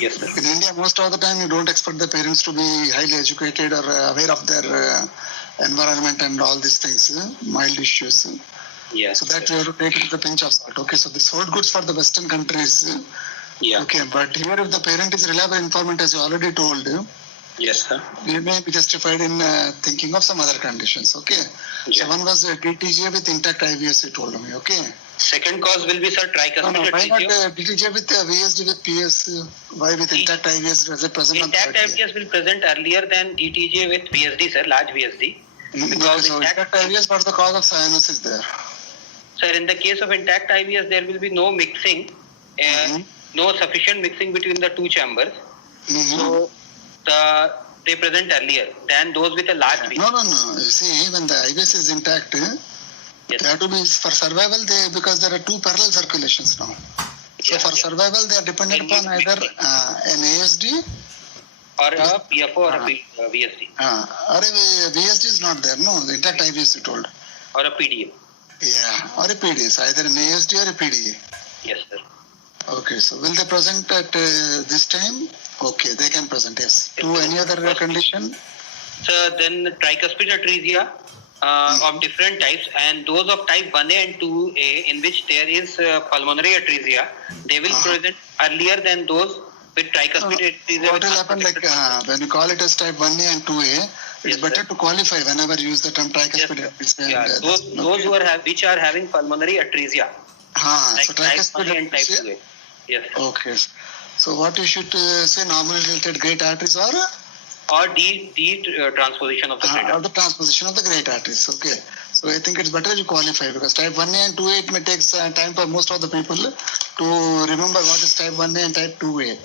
Yes, sir. In India, most of the time, you don't expect the parents to be highly educated or aware of their environment and all these things, mild issues. Yes. So that you have to take it with a pinch of salt. Okay, so this hold goods for the Western countries. Yeah. Okay, but here if the parent is reliable informant, as you already told, Yes, sir. we may be justified in thinking of some other conditions. Okay, Yeah. so one was DTGA with intact IVS, you told me. Okay. Second cause will be, sir, tricuspid No, why not atresia. DTGA with VSD with PS? Why with intact IVS does it present on Intact third day? IVS will present earlier than DTJ with VSD, sir, large VSD. Okay, so intact IVS, what's the cause of cyanosis there? Sir, in the case of intact IVS, there will be no mixing, no sufficient mixing between the two chambers. So they present earlier than those with a large VSD. No. You see, when the IVS is intact, Yes. they have to be for survival. Because there are two parallel circulations now. So for survival, they are dependent upon either an ASD or a PFO or a VSD. Or a VSD is not there. No, the intact IVS you told. Or a PDA. Yeah, or a PDA, so either an ASD or a PDA. Yes, sir. Okay, so will they present at this time? Okay, they can present, yes. To any other condition? So then tricuspid atresia of different types, and those of type 1A and 2A in which there is pulmonary atresia, they will present earlier than those with tricuspid atresia. What will happen, like when you call it as type 1A and 2A, it's better to qualify whenever you use the term tricuspid atresia. Yeah, those who are which are having pulmonary atresia. Like so type 1A and type 2A. Yes. Okay. So what you should say, normally related great arteries or transposition of the great arteries. Or the transposition of the great arteries. Okay. So I think it's better you qualify, because type 1A and 2A, it may take time for most of the people to remember what is type 1A and type 2A.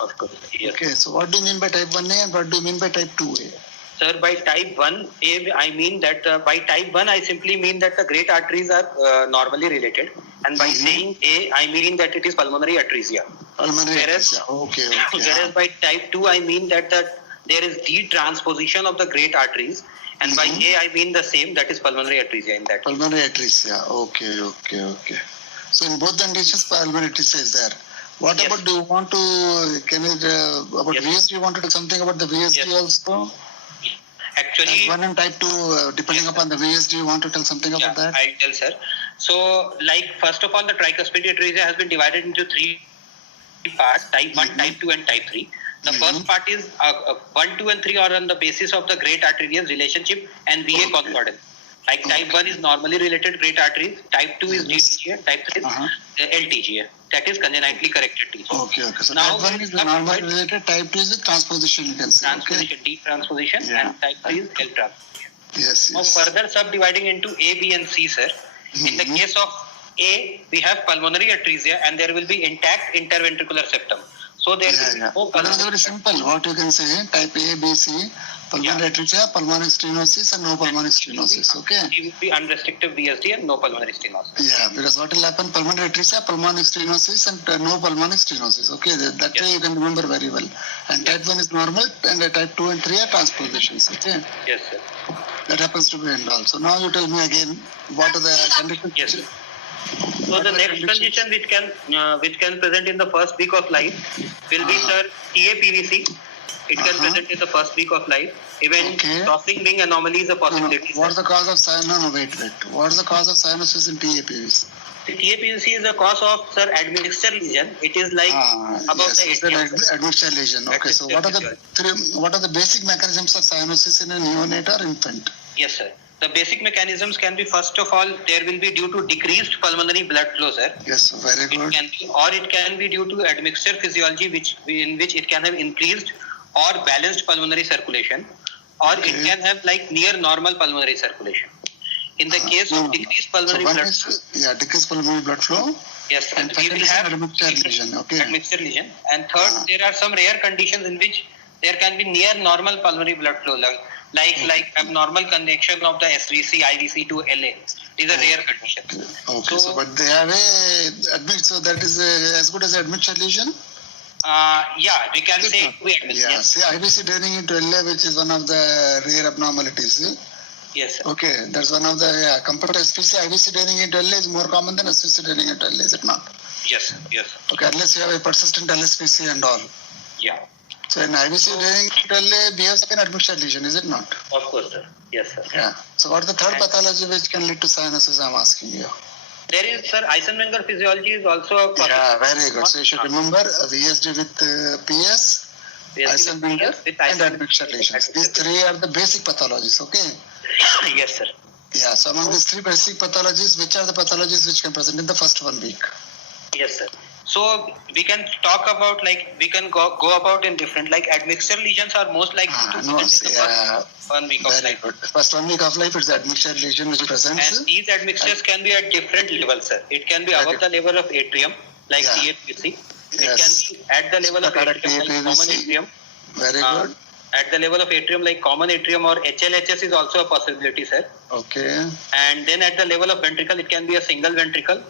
Of course. Yes. Okay. So what do you mean by type 1A and what do you mean by type 2A? Sir, by type 1A, I mean that by type 1, I simply mean that the great arteries are normally related. And by saying A, I mean that it is pulmonary atresia. Pulmonary atresia. Okay. Whereas by type 2, I mean that there is detransposition of the great arteries. And by A, I mean the same, that is pulmonary atresia in that. Pulmonary atresia. Okay. So in both the conditions, pulmonary atresia is there. What about, do you want to, about VSD, you want to do something about the VSD also? Actually, type 1 and type 2, depending upon the VSD, you want to tell something about that? I'll tell, sir. So, first of all, the tricuspid atresia has been divided into three parts, type 1, type 2 and type 3. The first part is 1, 2 and 3 are on the basis of the great arterial relationship and VA concordance. Like type 1 is normally related great arteries, type 2 is DTGA, type 3 is LTGA. That is congenitally corrected TGA. Okay. So now type 1 is the normally related, type 2 is the transposition, you can say. Transposition, detransposition, and type 3 is L transposition. Yes. Now further subdividing into A, B and C, sir. In the case of A, we have pulmonary atresia and there will be intact interventricular septum. So there is no That's very simple. What you can say, type A, B, C, pulmonary atresia, pulmonary stenosis and no pulmonary stenosis. Okay. It will be unrestricted VSD and no pulmonary stenosis. Yeah, because what will happen, pulmonary atresia, pulmonary stenosis and no pulmonary stenosis. Okay, that way you can remember very well. And type 1 is normal and type 2 and 3 are transpositions. Okay. Yes, sir. That happens to be end also. Now you tell me again, what are the conditions? Yes, sir. So the next condition which can present in the first week of life will be, sir, TAPVC. It can present in the first week of life. Even tossing ring anomaly is a possibility. What's the cause of cyanosis? Wait. What is the cause of cyanosis in TAPVC? The TAPVC is the cause of, sir, admixture lesion. It is like above the atrium. Admixture lesion. Okay, so what are the basic mechanisms of cyanosis in a neonate or infant? Yes, sir. The basic mechanisms can be, first of all, there will be due to decreased pulmonary blood flow, sir. Yes, very good. It can be due to admixture physiology, in which it can have increased or balanced pulmonary circulation, or it can have like near normal pulmonary circulation. In the case of decreased pulmonary blood flow, decreased pulmonary blood flow. Yes, and we will have admixture lesion. Okay. Admixture lesion. And third, there are some rare conditions in which there can be near normal pulmonary blood flow, like abnormal connection of the SVC, IVC to LA. These are rare conditions. Okay, so but they have so that is as good as admixture lesion? We can say we admixture. Yeah, see, IVC draining into LA, which is one of the rare abnormalities. Yes, sir. Okay, that's one of the compared to SVC, IVC draining into LA is more common than SVC draining into LA, is it not? Yes. Okay, unless you have a persistent LSVC and all. Yeah. So in IBC during behaves like an admixture lesion, is it not? Of course, sir. Yes, sir. Yeah. So what is the third pathology which can lead to cyanosis? I'm asking you. There is, sir, Eisenmenger physiology is also a possibility. Yeah, very good. So you should remember VSD with PS, Eisenmenger, and admixture lesions. These three are the basic pathologies. Okay. Yes, sir. Yeah. So among these three basic pathologies, which are the pathologies which can present in the first 1 week? Yes, sir. So we can talk about, like, we can go about in different, like, admixture lesions are most likely to present in the first 1 week of very life. Good. First 1 week of life, it's the admixture lesion which presents. And these admixtures can be at different levels, sir. It can be above the level of atrium, like TAPC. It can be at the level of atrium, like common atrium. Very good. At the level of atrium, like common atrium, or HLHS is also a possibility, sir. Okay. And then at the level of ventricle, it can be a single ventricle.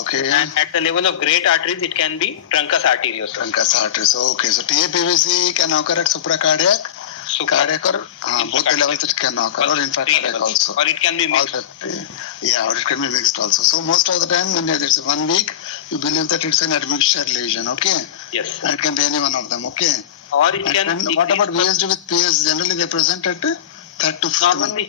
Okay. And at the level of great arteries, it can be truncus arteriosus. Truncus arteries. Okay. So TAPVC can occur at supracardiac, cardiac, or both the levels it can occur, or infracardiac also. Or it can be mixed. Yeah, or it can be mixed also. So most of the time when there's 1 week, you believe that it's an admixture lesion. Okay. Yes. And it can be any one of them. Okay. Or it can. What about VSD with PS? Generally they present at 3rd to 4th month.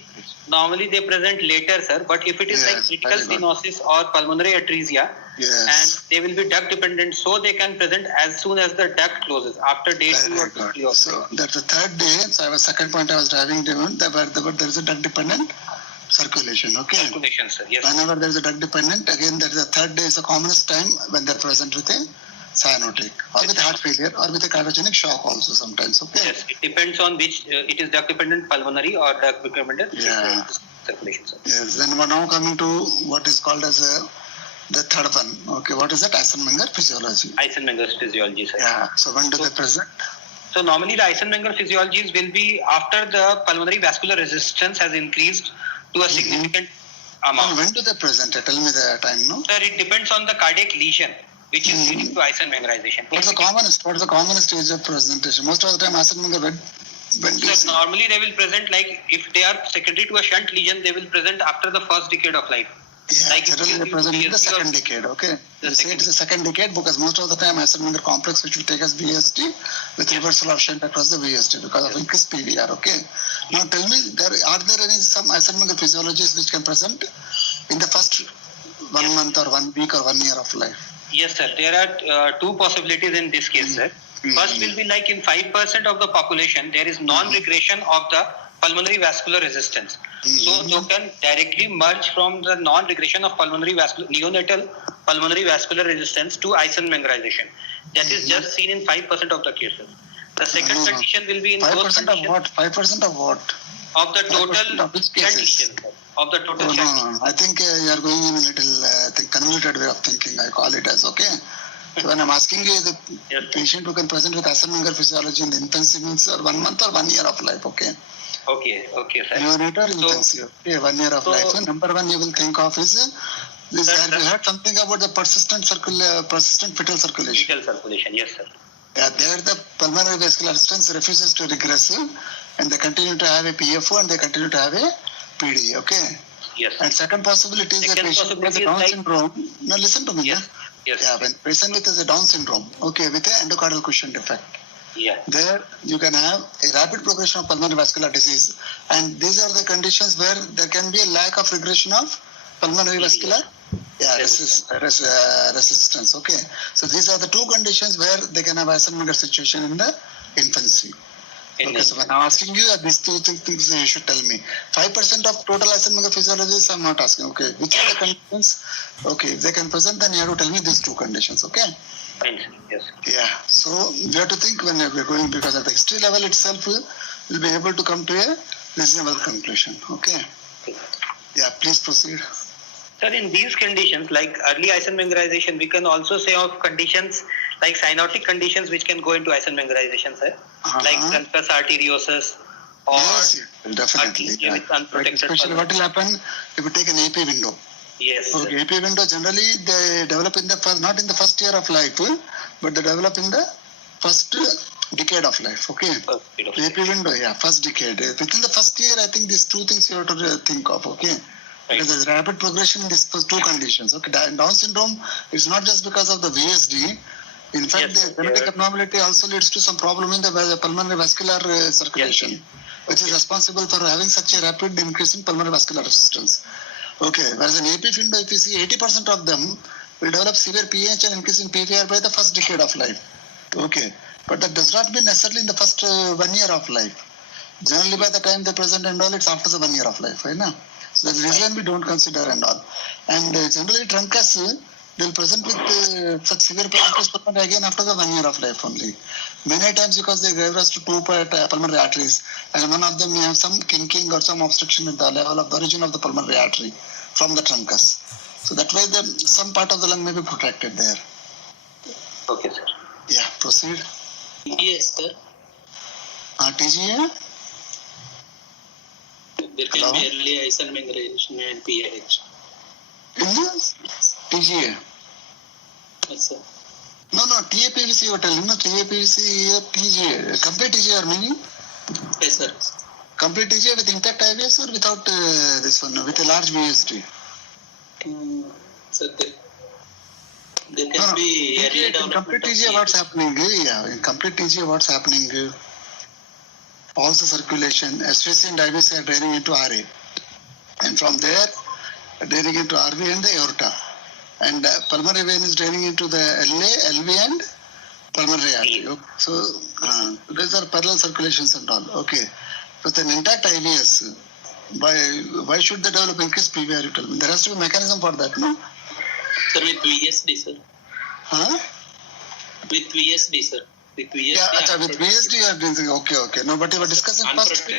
Normally they present later, sir. But if it is like critical stenosis or pulmonary atresia, and they will be duct dependent, so they can present as soon as the duct closes, after day 2 or 3 or so. That's the third day. So I was second point I was driving down. But there is a duct dependent circulation. Okay. Circulation, sir. Yes. Whenever there is a duct dependent, again that is the third day is the commonest time when they are present with a cyanotic, or with heart failure, or with a cardiogenic shock also sometimes. Okay. Yes, it depends on which it is duct dependent pulmonary or duct dependent circulation, sir. Yes. Then we're now coming to what is called as the third one. Okay. What is that? Eisenmenger physiology. Eisenmenger's physiology, sir. Yeah. So when do they present? So normally the Eisenmenger physiologies will be after the pulmonary vascular resistance has increased to a significant amount. When do they present? Tell me the time, no? Sir, it depends on the cardiac lesion, which is leading to Eisenmengerization. What's the commonest stage of presentation? Most of the time, Eisenmenger So normally they will present, like, if they are secondary to a shunt lesion, they will present after the first decade of life. Yeah, like generally they present in the second decade. Okay. You say it's the second decade because most of the time Eisenmenger complex, which will take us VSD with reversal of shunt across the VSD because of increased PVR. Okay. Now tell me, are there any some Eisenmenger physiologies which can present in the first 1 month or 1 week or 1 year of life? Yes, sir. There are two possibilities in this case, sir. First will be like in 5% of the population, there is non-regression of the pulmonary vascular resistance. So you can directly merge from the non-regression of neonatal pulmonary vascular resistance to Eisenmengerization. That is just seen in 5% of the cases. The second condition will be in 5% of what? 5% of what? Of the total shunt lesions. Of the total shunt. No. I think you are going in a little convoluted way of thinking. I call it as, okay. So when I'm asking you, the patient who can present with Eisenmenger physiology in the infancy means 1 month or 1 year of life, okay? Okay, sir. Neonatal infancy, okay, 1 year of life. So number one you will think of is this. Have you heard something about the persistent fetal circulation? Fetal circulation, yes, sir. Yeah, there the pulmonary vascular resistance refuses to regress, and they continue to have a PFO and they continue to have a PD, okay? Yes. And second possibility is a patient with a Down syndrome. Now listen to me. Yes. Yeah, when patient with a Down syndrome, okay, with an endocardial cushion defect. Yeah. There you can have a rapid progression of pulmonary vascular disease, and these are the conditions where there can be a lack of regression of pulmonary vascular resistance. Okay, so these are the two conditions where they can have Eisenmenger situation in the infancy. Okay, so when I'm asking you these two things, you should tell me. 5% of total Eisenmenger physiologists, I'm not asking. Okay, which are the conditions? Okay, if they can present, then you have to tell me these two conditions. Okay. Yes. Yeah. So you have to think when we're going, because at the history level itself, we'll be able to come to a reasonable conclusion. Okay. Yeah. Please proceed. Sir, in these conditions, like early Eisenmengerization, we can also say of conditions like cyanotic conditions which can go into Eisenmengerization, sir, like truncus arteriosus or definitely. With unprotected especially what will happen if you take an AP window. Yes. Okay, AP window generally they develop in the first, not in the first year of life, but they develop in the first decade of life. Okay. AP window, first decade. Within the first year, I think these two things you have to think of. Okay. Right. Because there's rapid progression in these two conditions. Okay. Down syndrome is not just because of the VSD. In fact, Yes, the genetic abnormality also leads to some problem in the pulmonary vascular circulation, Yes. which is responsible for having such a rapid increase in pulmonary vascular resistance. Okay, whereas in AP Findo, if you see 80% of them will develop severe PH and increase in PVR by the first decade of life. Okay, but that does not mean necessarily in the first 1 year of life. Generally, by the time they present and all, it's after the 1 year of life, right? Na? So that's the reason we don't consider and all. And generally, truncus, they'll present with such severe increase again after the 1 year of life only. Many times because they gave us to two pulmonary arteries, and one of them may have some kinking or some obstruction at the level of the origin of the pulmonary artery from the truncus. So that way, some part of the lung may be protected there. Okay, sir. Yeah, proceed. Yes, sir. TGA? There can Hello? be early Eisenmenger reaction and PAH. Yes. TGA. Yes, sir. No, TAPVC you are telling, no, TAPVC, TGA. Complete TGA or mini? Yes, sir. Complete TGA with intact IVS or without this one, with a large VST? So there can be early In development complete of TGA what's happening? Yeah, in complete TGA what's happening? All the circulation, especially in IVC are draining into RA. And from there, draining into RV and the aorta. And pulmonary vein is draining into the LA, LV and pulmonary artery. Okay. So these are parallel circulations and all. Okay. With an intact IVS, why should they develop increased PVR? You tell me. There has to be a mechanism for that, no? Sir, with VSD, sir. Huh? With VSD, sir. With VSD. Yeah, with VSD you are doing, okay. No, but you were discussing first.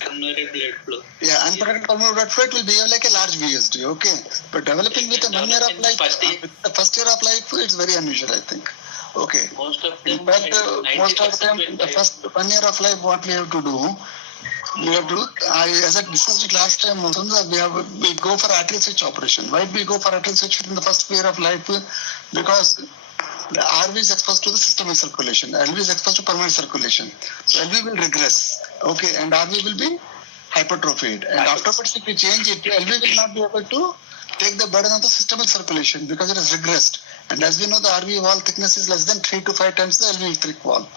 Pulmonary blood flow. Yeah, unprotected pulmonary blood flow, it will behave like a large VSD, okay. But developing with a 1 year of life, with the first year of life, it's very unusual, I think. Okay. Most of them. In fact, most of them, in the first 1 year of life, what we have to do, as I discussed it last time also, we go for artery switch operation. Why do we go for artery switch in the first year of life? Because the RV is exposed to the systemic circulation, LV is exposed to pulmonary circulation. So LV will regress, okay, and RV will be hypertrophied. And afterwards, if we change it, LV will not be able to take the burden of the systemic circulation because it has regressed. And as we know, the RV wall thickness is less than 3 to 5 times the LV thick wall.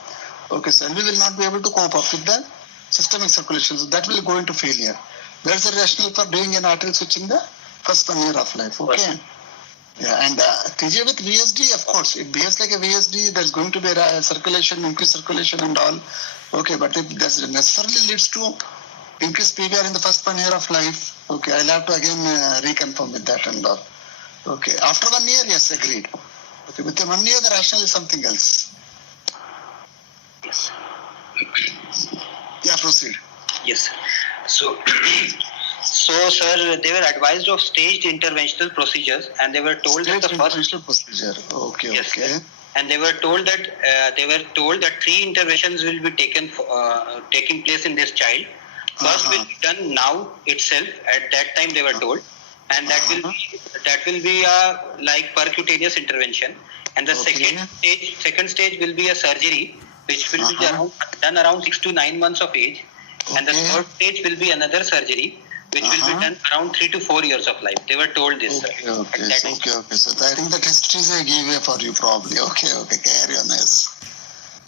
Okay, so LV will not be able to cope up with the systemic circulation, so that will go into failure. There's the rationale for doing an artery switch in the first 1 year of life, okay? Yeah, and TGA with VSD, of course, it behaves like a VSD. There's going to be a circulation, increased circulation and all. Okay, but it does necessarily leads to increased PVR in the first 1 year of life. Okay, I'll have to again reconfirm with that and all. Okay, after 1 year, yes, agreed. Okay, with the 1 year, the rationale is something else. Yes. Yeah, proceed. Yes. So, sir, they were advised of staged interventional procedures, and they were told that the first interventional procedure. Okay, yes, okay. sir. And they were told that 3 interventions will be taking place in this child. First will be done now itself. At that time, they were told, and that will be a like percutaneous intervention. And the second stage will be a surgery, which will be done around 6 to 9 months of age. And the third stage will be another surgery, which will be done around 3 to 4 years of life. They were told this. Okay. So I think the test is a giveaway for you probably. Okay. Carry on, yes.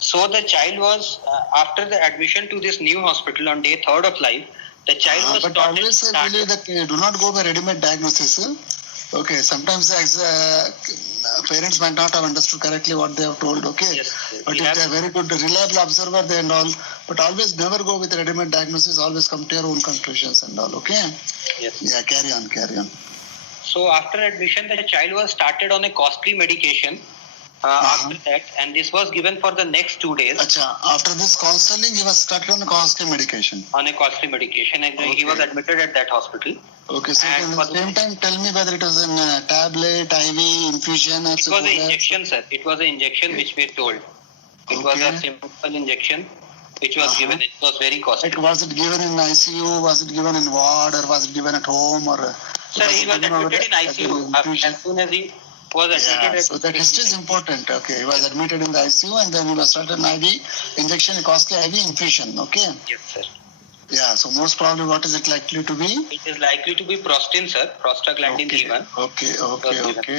So the child was, after the admission to this new hospital on day 3rd of life, the child was but always I believe that do not go by ready-made diagnosis. Okay, sometimes parents might not have understood correctly what they have told, okay? Yes, but if they are very good, reliable observer, they and all, but always never go with ready-made diagnosis, always come to your own conclusions and all, okay? Yes. Yeah, carry on. So after admission, the child was started on a costly medication after that, and this was given for the next 2 days. After this counseling, he was started on a costly medication. And he was admitted at that hospital. Okay, so at the same time, tell me whether it was in tablet, IV, infusion, or it was an injection, sir. It was an injection which we told. It was a simple injection which was given. It was very costly. Was it given in ICU? Was it given in ward? Or was it given at home? Sir, he was admitted in ICU as soon as he was admitted. So that history is important. Okay, he was admitted in the ICU and then he was started an IV injection, a costly IV infusion. Okay. Yes, sir. Yeah, so most probably what is it likely to be? It is likely to be prostin, sir. Prostaglandin E1. Okay.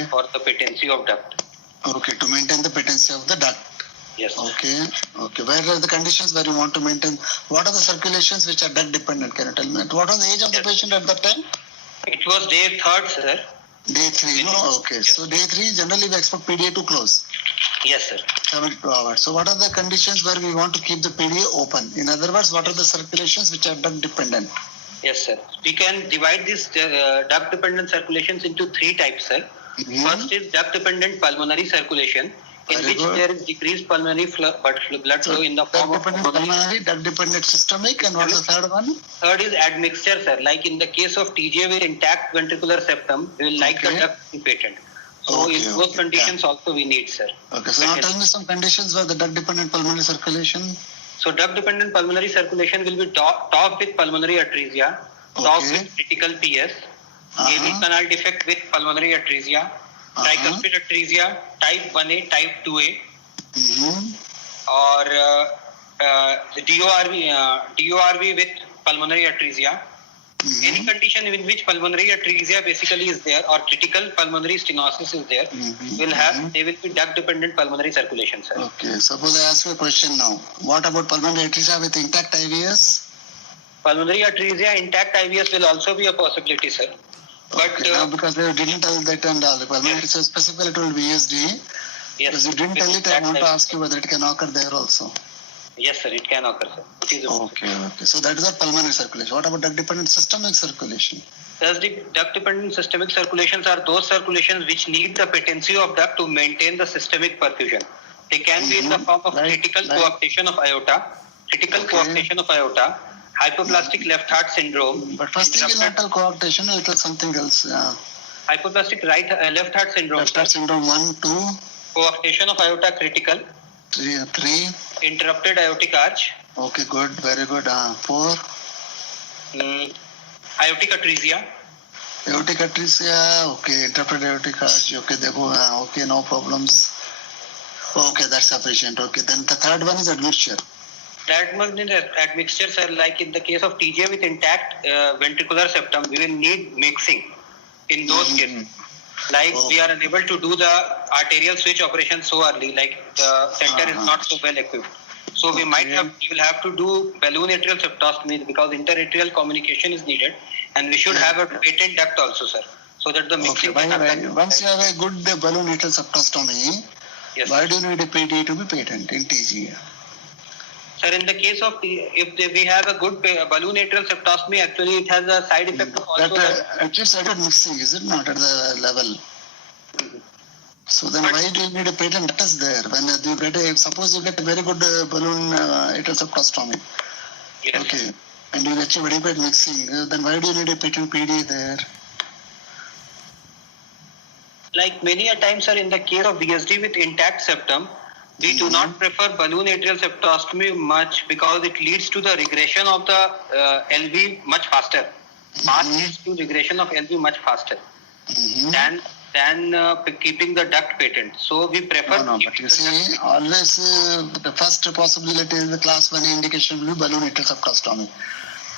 For the patency of duct. Okay, to maintain the patency of the duct. Yes. Sir. Okay. Where are the conditions where you want to maintain? What are the circulations which are duct dependent? Can you tell me? What was the age of the patient at that time? It was day 3rd, sir. Day 3. No. Okay. Yes. So day 3 generally we expect PDA to close. Yes, sir. 72 hours. So what are the conditions where we want to keep the PDA open? In other words, what are the circulations which are duct dependent? Yes, sir. We can divide these duct dependent circulations into 3 types, sir. Mhm. First is duct dependent pulmonary circulation, in Very which good. there is decreased pulmonary blood flow in the form duct of dependent pulmonary, duct dependent systemic, and what's the third one? Third is admixture, sir. Like in the case of TJ with intact ventricular septum, we will like the Okay. duct to be patent. So in those conditions also we need, sir. Okay, so now tell me some conditions where the duct dependent pulmonary circulation. So duct dependent pulmonary circulation will be top with pulmonary atresia, top Okay. with critical PS, AV canal defect with pulmonary atresia, tricuspid atresia, type 1A, type 2A, Mm-hmm. or the DORV with pulmonary atresia. Any condition in which pulmonary atresia basically is there or critical pulmonary stenosis is there, they will be duct dependent pulmonary circulation, sir. Okay, suppose I ask you a question now. What about pulmonary atresia with intact IVS? Pulmonary atresia intact IVS will also be a possibility, sir. But Okay, now because they didn't tell that and all, the pulmonary atresia specifically told VSD. yes, Because you didn't tell it, I want to ask you whether it can occur there also. yes, sir, it can occur, sir. It is Okay. So that is the pulmonary circulation. What about duct dependent systemic circulation? Thus, the duct dependent systemic circulations are those circulations which need the patency of duct to maintain the systemic perfusion. They can be in the form of critical coarctation of aorta, hypoplastic left heart syndrome. But first thing in mental coarctation, it was something else. Hypoplastic left heart syndrome. Left heart syndrome 1, 2, Coarctation of aorta critical. 3. Interrupted aortic arch. Okay, good, very good. 4. Aortic atresia. Aortic atresia, okay. Interrupted aortic arch, okay. Okay, no problems. Okay, that's sufficient. Okay, then the third one is admixture. Admixtures are like in the case of TJ with intact ventricular septum, we will need mixing in those cases. Like we are unable to do the arterial switch operation so early, like the center is not so well equipped. So we will have to do balloon atrial septostomy because interatrial communication is needed, and we should have a patent duct also, sir, so that the mixing can happen. Once you have a good balloon atrial septostomy, yes, why do you need a PDA to be patent in TG? Sir, in the case of we have a good balloon atrial septostomy, actually it has a side effect of also just added mixing, is it not at the level? So then why do you need a patent that is there? When you get suppose you get a very good balloon atrial septostomy, yes, okay, and you achieve adequate mixing, then why do you need a patent PDA there? Like many a times, sir, in the case of VSD with intact septum, we do not prefer balloon atrial septostomy much because it leads to the regression of the LV much faster. Leads to regression of LV much faster than keeping the duct patent. So we prefer. No, but you see, always the first possibility is the class 1 indication will be balloon atrial septostomy.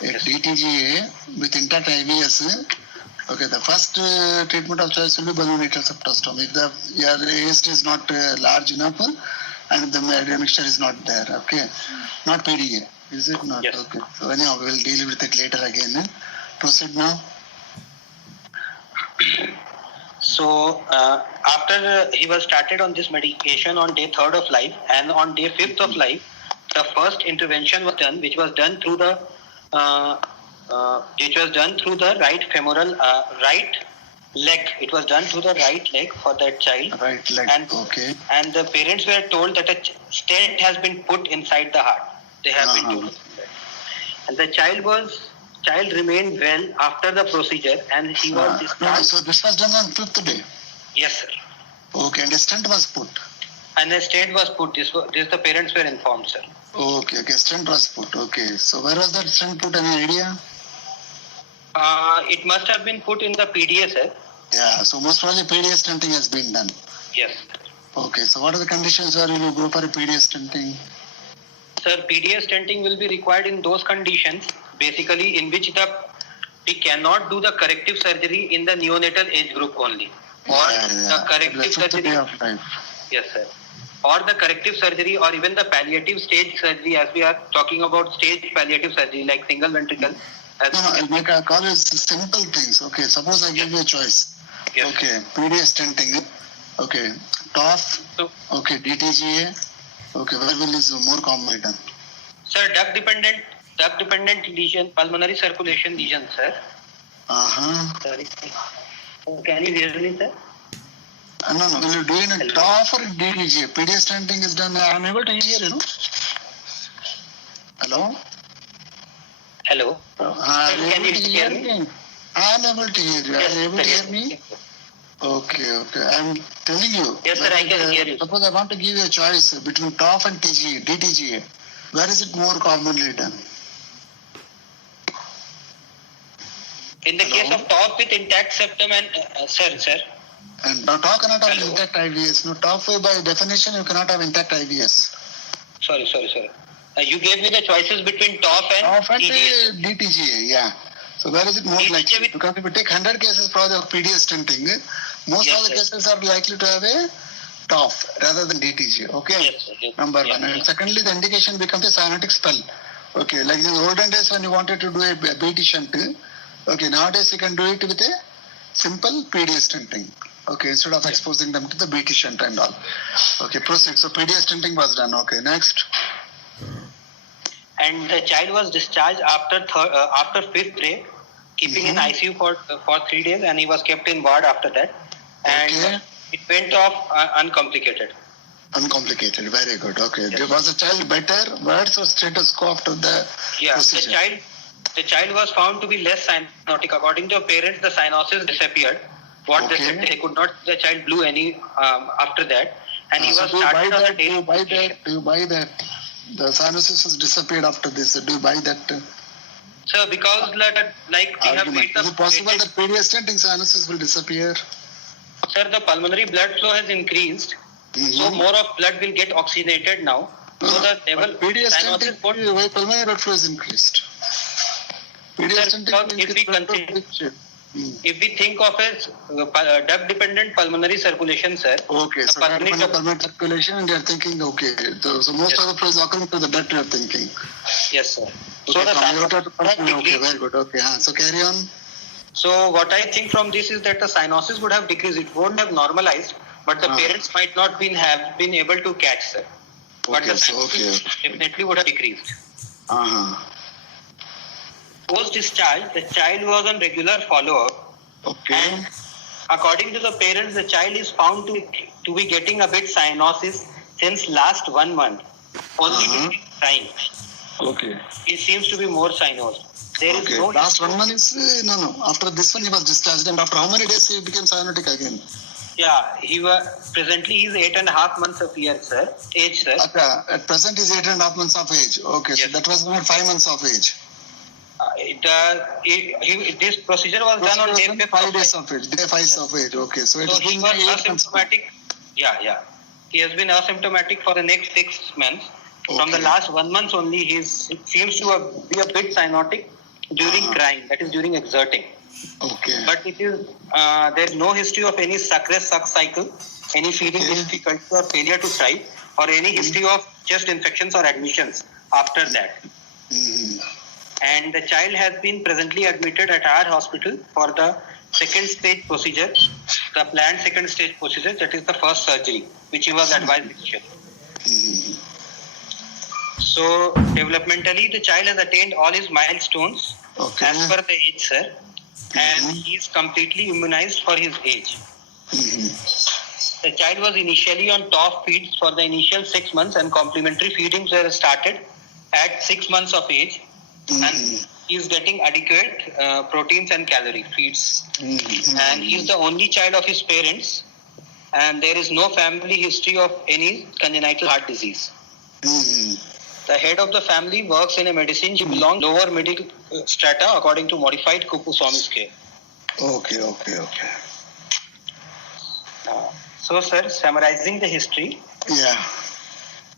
If DTGA with intact IVS, okay, the first treatment of choice will be balloon atrial septostomy. If your AST is not large enough and the admixture is not there, okay, not PDA, is it not? Yes. Okay, so anyhow, we will deal with it later again. Proceed now. So after he was started on this medication on day 3rd of life, and on day 5th of life, the first intervention was done, which was done through the right femoral right leg. It was done through the right leg for that child. Right leg. And the parents were told that a stent has been put inside the heart. They have been told that. And the child remained well after the procedure, and he was discharged. So this was done on 5th day? Yes, sir. Okay, and a stent was put? And a stent was put. This the parents were informed, sir. Okay, stent was put. Okay, so where was that stent put? Any idea? It must have been put in the PDA, sir. Yeah, so most probably PDA stenting has been done. Yes. Okay, so what are the conditions where you will go for a PDA stenting? Sir, PDA stenting will be required in those conditions, basically in which we cannot do the corrective surgery in the neonatal age group only. Or the corrective surgery. Yes, sir. Or the corrective surgery, or even the palliative stage surgery, as we are talking about stage palliative surgery, like single ventricle. Like I call it simple things. Okay, suppose I give you a choice. Yes. Okay, PDA stenting. Okay, TOF. Okay, DTGA. Okay, where will is more commonly done? Sir, duct dependent lesion, pulmonary circulation lesion, sir. Sorry. Can you hear me, sir? No. When you do in a TOF or DTGA, PDA stenting is done. I am able to hear you. Hello. Hello. Can you hear me? I am able to hear you. Yes, Are you able to sir, hear me? Okay. I am telling you. Yes, sir, I can hear you. Suppose I want to give you a choice between TOF and DTGA. Where is it more commonly done? In the case of TOF with intact septum and sir. And now TOF cannot have intact IVS. No, TOF by definition you cannot have intact IVS. Sorry. You gave me the choices between TOF and DTGA. Yeah. So where is it more DTGA likely? Because if you take 100 cases probably of PDA stenting, most of the cases are likely to have a TOF rather than DTGA. Okay. Yes, sir. Number one. And secondly, the indication becomes a cyanotic spell. Okay. Like in the olden days when you wanted to do a BT shunt, okay, nowadays you can do it with a simple PDA stenting. Okay, instead of exposing them to the BT shunt and all. Okay, proceed. So PDA stenting was done. Okay, next. And the child was discharged after fifth day, keeping in ICU for 3 days, and he was kept in ward after that. And it went off uncomplicated. Uncomplicated, very good. Okay, yes. Was the child better? What's the status quo after the procedure? The child was found to be less cyanotic. According to parents, the cyanosis disappeared. They said, they could not. The child blew any after that, and he was started on a daily. Do you buy that? The cyanosis has disappeared after this. Do you buy that? Sir, because like we have made is it possible that PDA stenting cyanosis will disappear? Sir, the pulmonary blood flow has increased, so more of blood will get oxygenated now. So the level PDA stenting, why pulmonary blood flow is increased? PDA stenting. If we think of as duct-dependent pulmonary circulation, sir. Okay, so pulmonary circulation, and they are thinking, okay, so most of the flow is occurring to the duct, you are thinking. Yes, sir. Okay, so okay, very good. Okay, so carry on. So what I think from this is that the cyanosis would have decreased. It won't have normalized, but the parents might not have been able to catch, sir. But the cyanosis definitely would have decreased. Post-discharge, the child was on regular follow-up. Okay. And according to the parents, the child is found to be getting a bit cyanosis since last 1 month. Only to be crying. Okay. It seems to be more cyanosed. There is no last 1 month is no. After this one he was discharged, and after how many days he became cyanotic again? Yeah, presently he is 8.5 months of age, sir. Okay. At present he is 8.5 months of age. Okay, yes. So that was not 5 months of age. This procedure was done on day 5 days of age. Day 5 of age. Okay, so it has been asymptomatic. Yeah. He has been asymptomatic for the next 6 months. Okay. From the last 1 month only, he seems to be a bit cyanotic during crying, that is during exerting. Okay. But it is there is no history of any suck cycle, any feeding difficulty or failure to thrive, or any history of chest infections or admissions after that. And the child has been presently admitted at our hospital for the second stage procedure, the planned second stage procedure, that is the first surgery, which he was advised initially. So, developmentally, the child has attained all his milestones as per the age, sir, and he is completely immunized for his age. The child was initially on TOF feeds for the initial 6 months, and complementary feedings were started at 6 months of age. And he is getting adequate proteins and calorie feeds. And he is the only child of his parents, and there is no family history of any congenital heart disease. The head of the family works in a medicine. She belongs lower middle strata according to modified Kupuswamy scale. Okay. So, sir, summarizing the history. Yeah.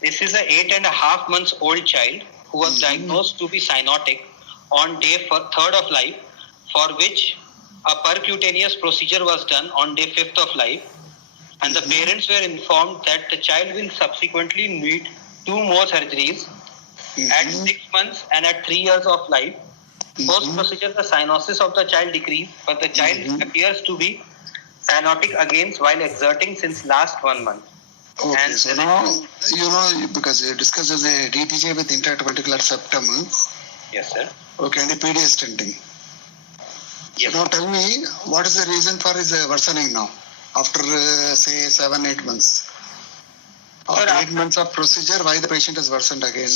This is a 8.5 months old child who was diagnosed to be cyanotic on day 3rd of life, for which a percutaneous procedure was done on day 5th of life, and the parents were informed that the child will subsequently need 2 more surgeries at 6 months and at 3 years of life. Post procedure, the cyanosis of the child decreased, but the child appears to be cyanotic again while exerting since last 1 month. Okay, And so now, because you discussed as a DTJ with interventricular septum, Yes, sir. okay, and a PDS stenting. Yes. So now tell me, what is the reason for his worsening now, after say 7-8 months? After Sir, 8 months of procedure, why the patient has worsened again?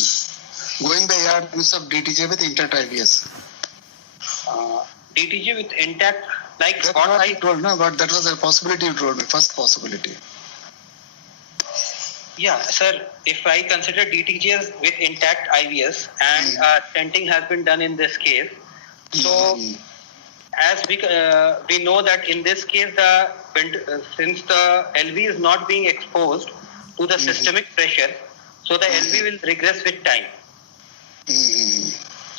Going by your use of DTJ with intact IVS. DTG with intact, like That's what what I you told, no? But that was a possibility you told me, first possibility. Yeah, sir. If I consider DTGs with intact IVS and stenting has been done in this case, so as we know that in this case since the LV is not being exposed to the systemic pressure, so the LV will regress with time.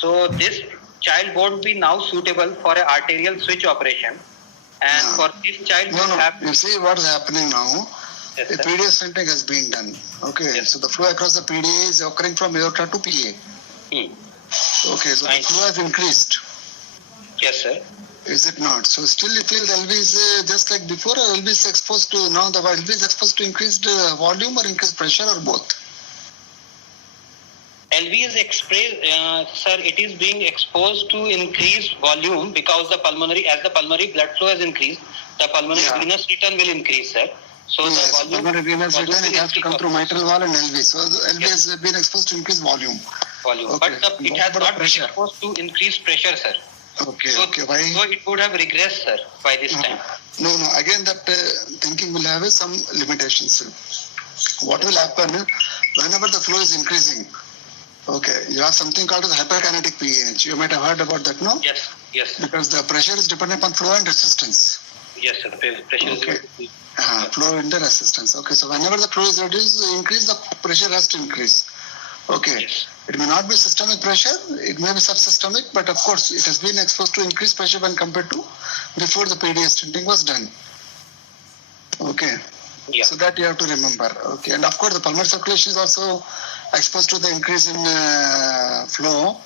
So this child won't be now suitable for an arterial switch operation, and for this child will have. You see what is happening now? Yes, A sir. PDA stenting has been done. Okay, Yes. so the flow across the PDA is occurring from aorta to PA. Okay, so Right. the flow has increased. Yes, sir. Is it not? So still you feel the LV is just like before, or LV is exposed to, now the LV is exposed to increased volume or increased pressure or both? LV is sir, it is being exposed to increased volume because as the pulmonary blood flow has increased, the pulmonary venous return will increase, sir. So Yes, the volume, pulmonary venous volume return, it will has to come increase through mitral wall and LV. So the LV Yes. has been exposed to increased volume. volume. Okay. But it What has about not been pressure? exposed to increased pressure, sir. Okay, So, okay. Why? so it would have regressed, sir, by this time. No. Again, that thinking will have some limitations. What will happen whenever the flow is increasing? Okay, you have something called as hyperkinetic pH. You might have heard about that, no? Yes, yes, Because the pressure is dependent on flow and resistance. yes, sir. The pressure Okay. is. Flow and the resistance. Okay, so whenever the flow is reduced, increase, the pressure has to increase. Okay. Yes. It may not be systemic pressure, it may be subsystemic, but of course it has been exposed to increased pressure when compared to before the PDA stenting was done. Okay. Yeah. So that you have to remember. Okay. And of course the pulmonary circulation is also exposed to the increase in flow.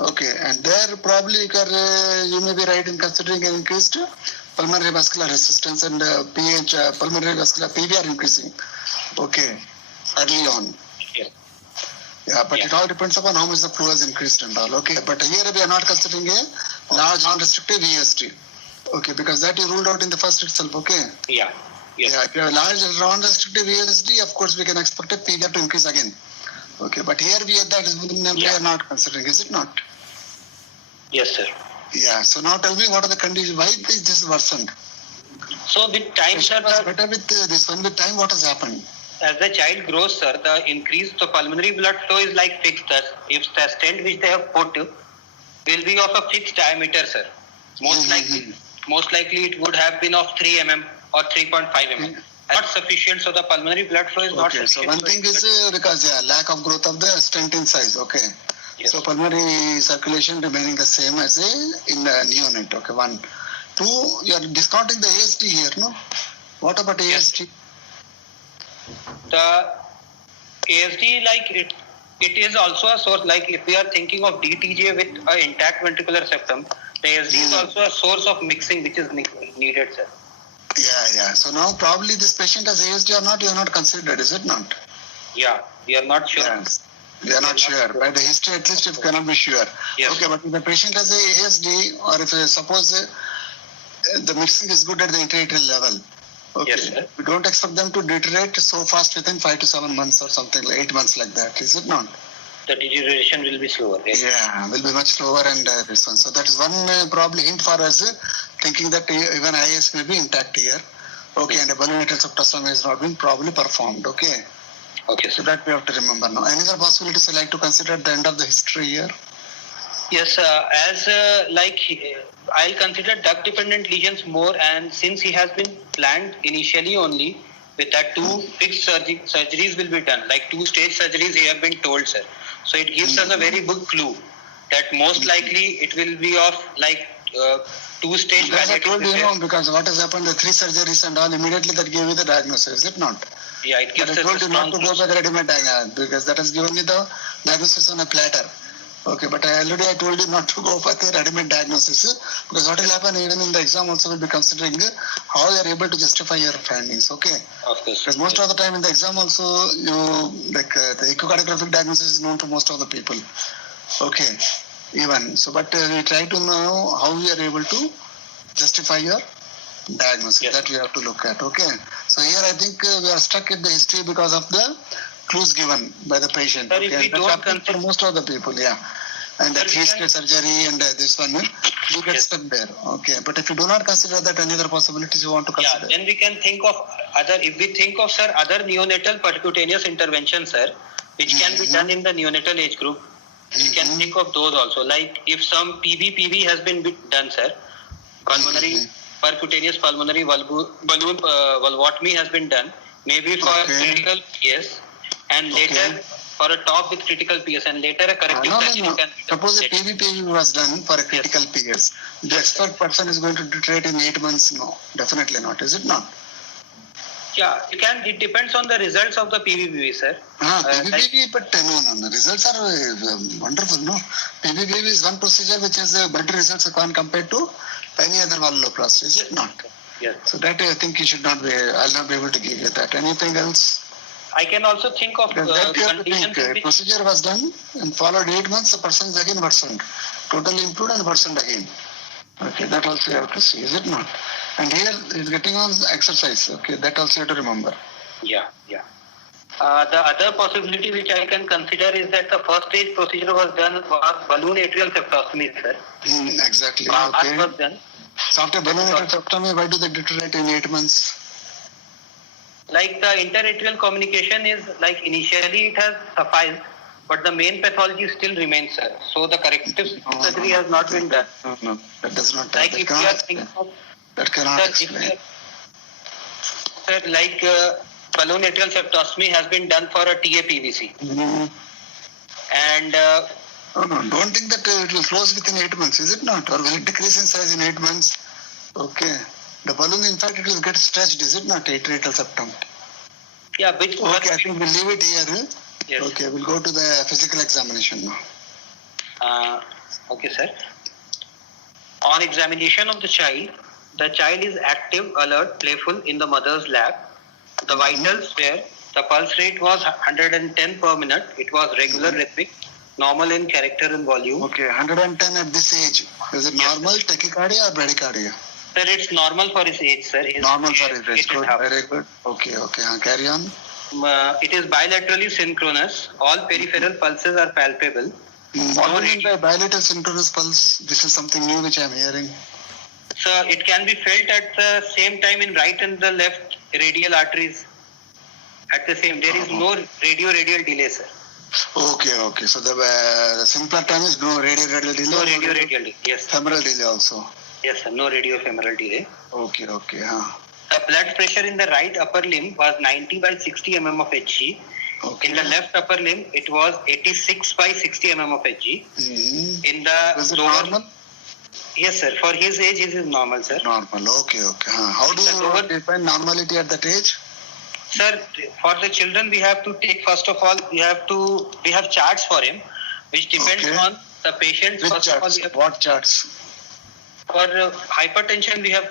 Okay. And there probably you may be right in considering an increased pulmonary vascular resistance and pH, pulmonary vascular PV are increasing. Okay. Early on. Yeah. Yeah, but it all depends upon how much the flow has increased and all. Okay, but here we are not considering a large non-restrictive VSD. Okay, because that you ruled out in the first itself. Okay. Yeah. Yes. Yeah, if you have a large non-restrictive VSD, of course we can expect a PVR to increase again. Okay, but here we are not considering, is it not? Yes, sir. Yeah. So now tell me what are the conditions? Why is this worsened? So with time, sir, It was better with this one. With time, what has happened? as the child grows, sir, the pulmonary blood flow is like fixed. If the stent which they have put will be of a fixed diameter, sir, most likely it would have been of 3 mm or 3.5 mm. Not sufficient, so the pulmonary blood flow is not Okay, so sufficient. one thing is because lack of growth of the stent in size. Okay. Yes. So pulmonary circulation remaining the same as in the neonate. Okay, 1. 2, you are discounting the AST here, no? What about AST? The ASD, like it is also a source. Like if we are thinking of DTJ with an intact ventricular septum, the ASD is also a source of mixing which is needed, sir. Yeah. So now probably this patient has ASD or not, you are not considered, is it not? Yeah, we are not sure. Yes. We are not sure. By the history, at least, you cannot be sure. Yes. Okay, but if the patient has a ASD, or if suppose the mixing is good at the intrathecal level, okay, Yes, sir. we don't expect them to deteriorate so fast within 5 to 7 months or something, like 8 months like that, is it not? The deterioration will be slower. Yes. Yeah, will be much slower and this one. So that is one probably hint for us, thinking that even IS may be intact here. Okay, and a ballonatral septostomy has not been probably performed. Okay. Okay, So sir. that we have to remember now. Any other possibilities you like to consider at the end of the history here? Yes, I'll consider duct-dependent lesions more, and since he has been planned initially only, with that 2 fixed surgeries will be done, like 2-stage surgeries he have been told, sir. So it gives us a very big clue that most likely it will be of like two-stage As I told you, validation. because what has happened, the 3 surgeries and all, immediately that gave you the diagnosis, is it not? Yeah, it But gives I us a told you not strong to go by the ready-made diagnosis, because that has given me the diagnosis on a platter. Okay, but I told you not to go for the ready-made diagnosis, because what will happen even in the exam also will be considering how you are able to justify your findings. Okay, Of course. because most of the time in the exam also the echocardiographic diagnosis is known to most of the people. Okay, even so, but we try to know how we are able to justify your diagnosis. Yes. That we have to look at. Okay, so here I think we are stuck in the history because of the clues given by the patient. Sir, if Okay, we that's don't happening for consider- most of the people, yeah. And the Sir, we three-stage can- surgery and this one, you get Yes. stuck there. Okay, but if you do not consider that, any other possibilities you want to Yeah, consider? then we can think of if we think of, sir, other neonatal percutaneous interventions, sir, which can be done in the neonatal age group. We can Mhm. think of those also. Like if some PV has been done, sir, pulmonary, percutaneous pulmonary balloon valvotomy has been done, maybe for Okay. critical PS, and later Okay. for a top with critical PS, and later a corrective surgery can be done. Suppose a PVPV was done for a critical PS. The expert person is going to treat in 8 months? No, definitely not. Is it not? Yeah, it depends on the results of the PVPV, sir. PVPV, but no. Results are wonderful, no? PVPV is one procedure which has better results when compared to any other valvuloplasty. Is it not? Yes. So that I think you should not be, I'll not be able to give you that. Anything else? I can also think of Because that you have to conditions think. in which Procedure was done and followed 8 months, the person is again worsened. Totally improved and worsened again. Okay, that also you have to see, is it not? And here is getting on exercise. Okay, that also you have to remember. Yeah. The other possibility which I can consider is that the first stage procedure was balloon atrial septostomy, sir. Exactly. That Okay. was done. So after balloon septotomy, why do they deteriorate in 8 months? Like the interatrial communication is like initially it has sufficed, but the main pathology still remains, sir. So the corrective surgery has not been done. No, that does not. Like that if we cannot are explain. thinking of, That cannot sir, explain. sir, like balloon atrial septostomy has been done for a TAPVC, Mhm. and No, don't think that it will close within 8 months, is it not? Or will it decrease in size in 8 months? Okay. The balloon, in fact, it will get stretched, is it not? Atrial septum. yeah, which Okay, I think we'll leave it here. yes. Okay, we'll go to the physical examination now. Okay, sir. On examination of the child is active, alert, playful in the mother's lap. The vitals were, the pulse rate was 110 per minute. It was regular rhythmic, normal in character and volume. Okay, 110 at this age. Is it normal, tachycardia or bradycardia? Sir, it's normal for his age, sir. Normal for his age. 8.5. Good, very good. Okay. Carry on. It is bilaterally synchronous. All peripheral pulses are palpable. What do you mean by bilateral synchronous pulse? This is something new which I am hearing. So it can be felt at the same time in right and the left radial arteries. At the same, there is no radial delay, sir. Okay. So the simpler term is no radial delay. No radial delay. Yes, sir. Femoral delay also. Yes, sir. No radiofemoral delay. Okay. The blood pressure in the right upper limb was 90 by 60 mm of Hg. Okay. In the left upper limb, it was 86 by 60 mm of Hg. Mm-hmm. In the Is it lower, normal? yes, sir. For his age, it is normal, sir. Normal. Okay. How do you define normality at that age? Sir, for the children, we have to take, first of all, we have charts for him, which depends Okay. on the patient. Which First of all, charts? we have, What charts? for hypertension, we have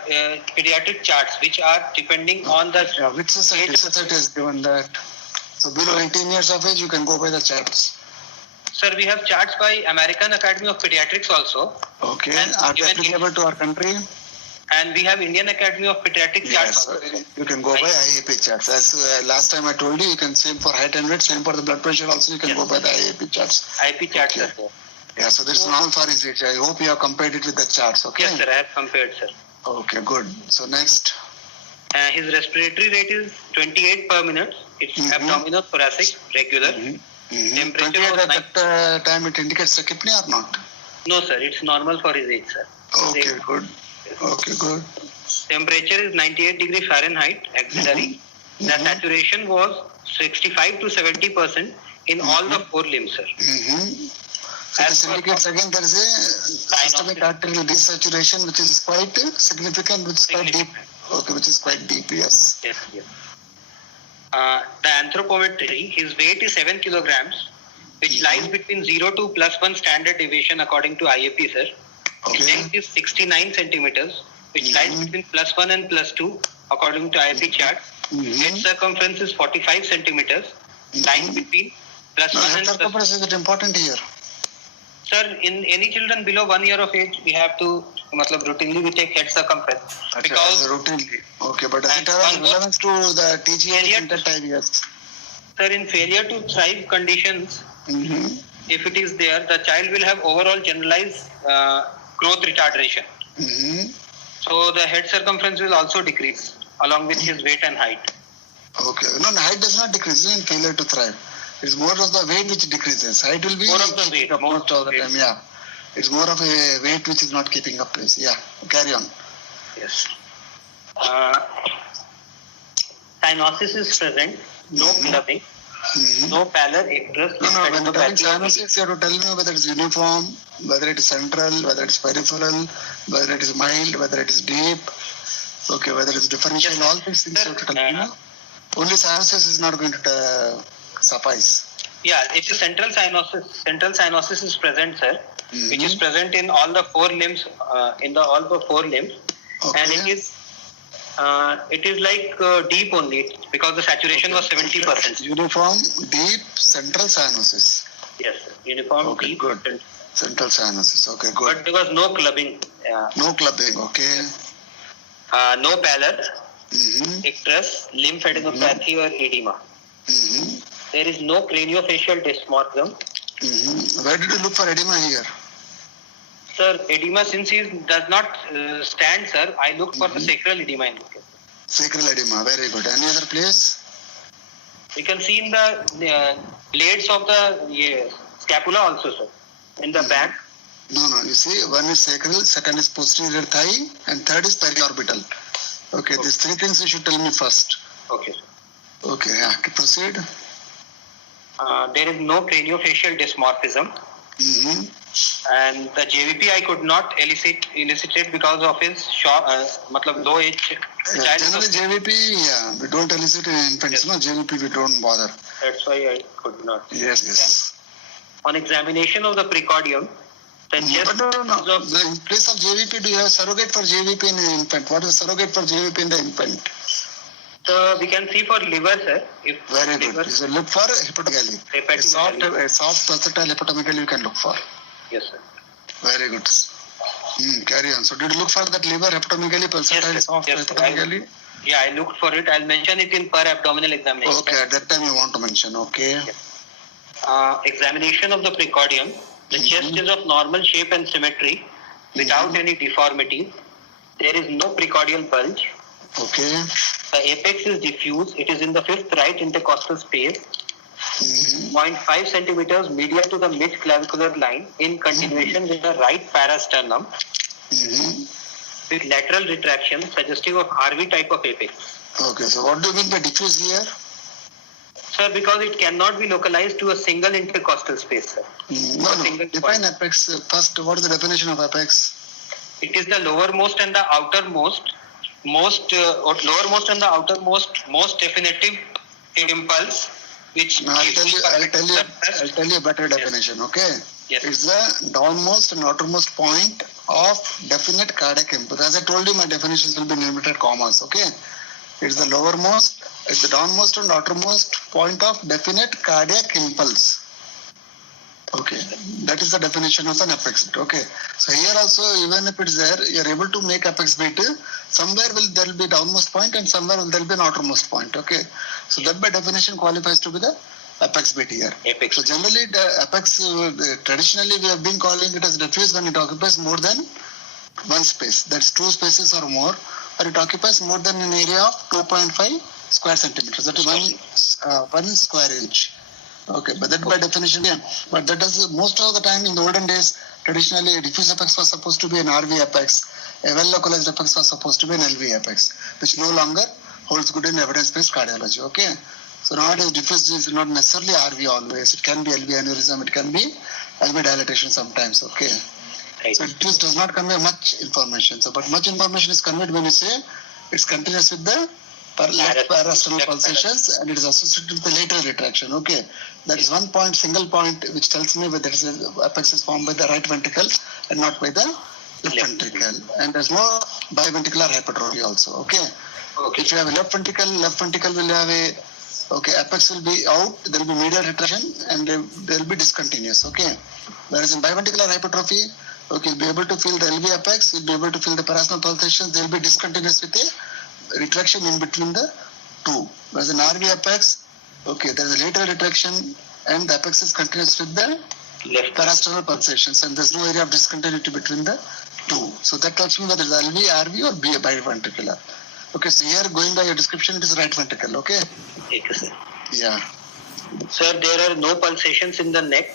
pediatric charts, which are depending on the Yeah, which society is given that? So below 18 years of age, you can go by the charts. Sir, we have charts by American Academy of Pediatrics also, Okay. And Are they even applicable to our country? and we have Indian Academy of Pediatrics Yes. charts also. You can go by IAP charts. As last time I told you, you can same for height and weight, same for the blood pressure also. You can Yes. go by the IAP charts. IP charts, Okay. sir. Yeah. So this is normal for his age. I hope you have compared it with the charts. Okay. Yes, sir. I have compared, sir. Okay. Good. So next. His respiratory rate is 28 per minute. It's abdominothoracic, regular. Temperature 28 was at that time it indicates tachypnea or not? No, sir. It's normal for his age, sir. Okay. Good. Temperature is 98 degree Fahrenheit, axillary. The saturation was 65 to 70% in all the four limbs, sir. So this indicates again there is a systemic arterial desaturation which is quite significant, which is quite deep. Okay, which is quite deep, yes. Yes, yes. The anthropometry, his weight is 7 kilograms, which lies between 0 to +1 standard deviation according to IAP, sir. Okay. His length is 69 centimeters, which lies between +1 and +2 according to IAP chart. Head circumference is 45 centimeters, lying between +1 and circumference is it important here? Sir, in any children below 1 year of age, we have to, routinely we take head circumference. Because routinely. Okay, but does it have relevance to the TGA type? Yes. Sir, in failure to thrive conditions, if it is there, the child will have overall generalized growth retardation. So the head circumference will also decrease along with his weight and height. Okay. No, height does not decrease in failure to thrive. It's more of the weight which decreases. Height will be more of the weight, most of the time. Yeah. It's more of a weight which is not keeping up pace. Yeah. Carry on. Yes. Cyanosis is present. No clubbing. No pallor, icterus. No, when you're telling cyanosis, you have to tell me whether it's uniform, whether it is central, whether it's peripheral, whether it is mild, whether it is deep. Okay, whether it's differential, yes, all these things you have to tell me. Only cyanosis is not going to suffice. Yeah, it is central cyanosis. Central cyanosis is present, sir, which is present in all the 4 limbs, all the 4 limbs, okay. And it is like deep only because the saturation was 70%. Uniform, deep, central cyanosis. Yes, sir. Uniform, okay, deep, good. Central cyanosis. Okay, good. But there was no clubbing. No clubbing. Okay. No pallor, icterus, lymphadenopathy or edema. There is no craniofacial dysmorphism. Where did you look for edema here? Sir, edema, since he does not stand, sir, I looked for the sacral edema in this case. Sacral edema, very good. Any other place? We can see in the blades of the scapula also, sir, in the back. No, you see, one is sacral, second is posterior thigh, and third is periorbital. Okay, these 3 things you should tell me first. Okay. Okay, yeah, proceed. There is no craniofacial dysmorphism. And the JVP I could not elicit it because of his low age. Generally JVP, we don't elicit in infants. Yes. No, JVP we don't bother. That's why I could not. Yes. On examination of the precordium, No. In place of JVP, do you have surrogate for JVP in an infant? What is surrogate for JVP in the infant? So we can see for liver, sir. Very good. So look for hepatomegaly. A soft pulsatile hepatomegaly you can look for. Yes, sir. Very good. Carry on. So did you look for that liver hepatomegaly, pulsatile soft hepatomegaly? Yeah, I looked for it. I'll mention it in per abdominal examination. Okay, at that time you want to mention. Okay. Yes. Examination of the precordium. The chest is of normal shape and symmetry without any deformity. There is no precordial bulge. Okay. The apex is diffuse. It is in the 5th right intercostal space. 0.5 centimeters medial to the mid-clavicular line in continuation with the right parasternum with lateral retraction suggestive of RV type of apex. Okay, so what do you mean by diffuse here? Sir, because it cannot be localized to a single intercostal space, sir. No. Define apex first. What is the definition of apex? It is the lowermost and the outermost, most definitive impulse. Which I'll tell you a better definition. Okay. Yes. It's the downmost and outermost point of definite cardiac impulse. As I told you, my definitions will be in inverted commas. Okay. It's the downmost and outermost point of definite cardiac impulse. Okay, that is the definition of an apex beat. Okay, so here also, even if it's there, you are able to make apex beat. Somewhere there will be downmost point and somewhere there will be an outermost point. Okay, so that by definition qualifies to be the apex beat here. Apex. So generally, the apex traditionally we have been calling it as diffuse when it occupies more than one space. That's 2 spaces or more, or it occupies more than an area of 2.5 square centimeters. That is 1 square inch. Okay, but that by definition, yeah. But that does most of the time in the olden days, traditionally a diffuse apex was supposed to be an RV apex, a well localized apex was supposed to be an LV apex, which no longer holds good in evidence-based cardiology. Okay, so nowadays diffuse is not necessarily RV always. It can be LV aneurysm, it can be LV dilatation sometimes, okay. Right. So it does not convey much information. So, but much information is conveyed when you say it's continuous with the left parasternal pulsations and it is associated with the lateral retraction. Okay, that is one point, single point, which tells me whether apex is formed by the right ventricle and not by the left ventricle. And there's no biventricular hypertrophy also. Okay. Okay. If you have a left ventricle will have a apex will be out, there will be medial retraction and there will be discontinuous. Okay. Whereas in biventricular hypertrophy, okay, you'll be able to feel the LV apex, you'll be able to feel the parasternal pulsations, they will be discontinuous with a retraction in between the two. Whereas in RV apex, okay, there is a lateral retraction and the apex is continuous with the Left. parasternal pulsations and there's no area of discontinuity between the two. So that tells me whether it's LV, RV or biventricular. Okay, so here going by your description, it is right ventricle, okay? Okay, sir. Yeah. Sir, there are no pulsations in the neck,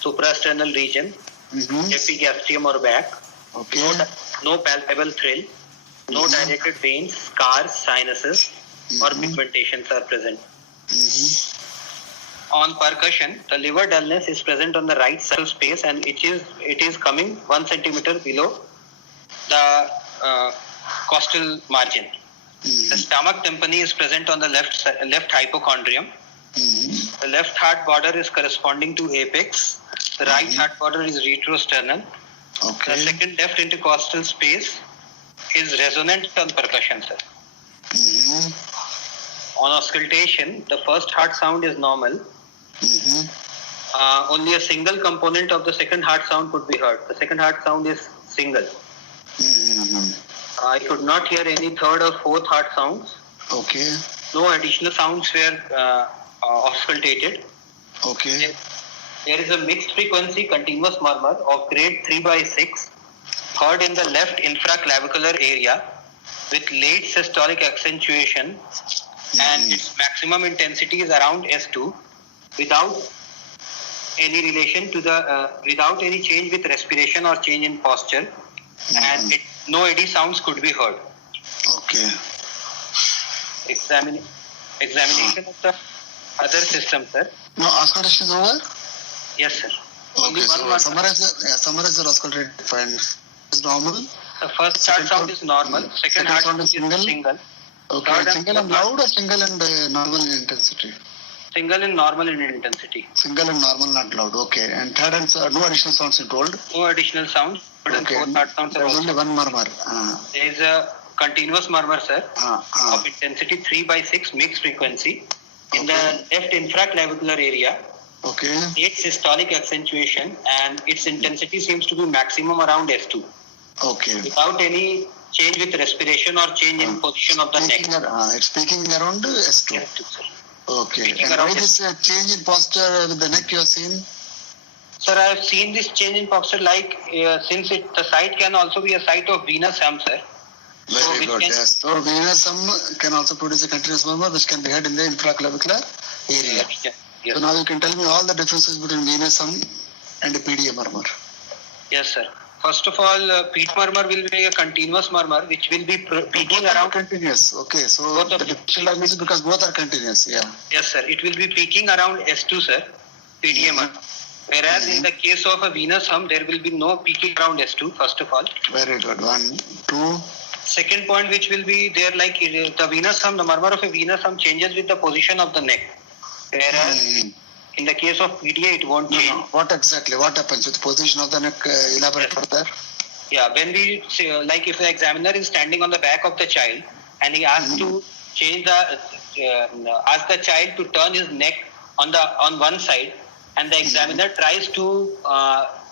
suprasternal region, Mm-hmm. epigastrium or back. Okay. No palpable thrill. No dilated veins, scars, sinuses, or pigmentations are present. Mm-hmm. On percussion, the liver dullness is present on the right side of space and it is coming 1 centimeter below the costal margin. The stomach tympani is present on the left hypochondrium. Mm-hmm. The left heart border is corresponding to apex. The right heart border is retrosternal. Okay. The second left intercostal space is resonant on percussion, sir. Mm-hmm. On auscultation, the first heart sound is normal. Mm-hmm. Only a single component of the second heart sound could be heard. The second heart sound is single. Mm-hmm. I could not hear any third or fourth heart sounds. Okay. No additional sounds were auscultated. Okay. There is a mixed frequency continuous murmur of grade 3/6 heard in the left infraclavicular area with late systolic accentuation and its maximum intensity is around S2 without any relation to the without any change with respiration or change in posture and no eddy sounds could be heard. Okay. Examination of the other system, sir. No, auscultation is over? Yes, sir. Only Okay, one so more. summarize the auscultation find. Is normal? The first heart sound is normal. Second heart sound is single. Okay, Third and single and fourth loud or single and normal in intensity? Single and normal in intensity. Single and normal, not loud. Okay. And third and no additional sounds you told? No additional sounds. Third and fourth heart sounds are There's only also. one murmur. There is a continuous murmur, sir, of intensity 3/6 mixed frequency in the left infraclavicular area. Okay. Its systolic accentuation and its intensity seems to be maximum around S2 Okay. without any change with respiration or change in position of the neck. It's peaking around S2. S2, sir. Okay. Peaking And around why this change in posture with the neck you have seen? Sir, I have seen this change in posture since the site can also be a site of venous hum, sir. Very good. Yes. So venous hum can also produce a continuous murmur which can be heard in the infraclavicular area. Yes. So now you can tell me all the differences between venous hum and a PDA murmur. Yes, sir. First of all, peat murmur will be a continuous murmur which will be peaking around. Continuous. Okay. So Both the of them. differential is because both are continuous. Yeah. Yes, sir. It will be peaking around S2, sir. PDA murmur. Whereas in the case of a venous hum, there will be no peaking around S2, first of all. Very good. 1, 2. Second point which will be there, like the venous hum, the murmur of a venous hum changes with the position of the neck. Whereas in the case of PDA, it won't change. No. What exactly? What happens with the position of the neck? Elaborate further. Yeah, when we say, like if the examiner is standing on the back of the child and he asks to change ask the child to turn his neck on one side, and the examiner tries to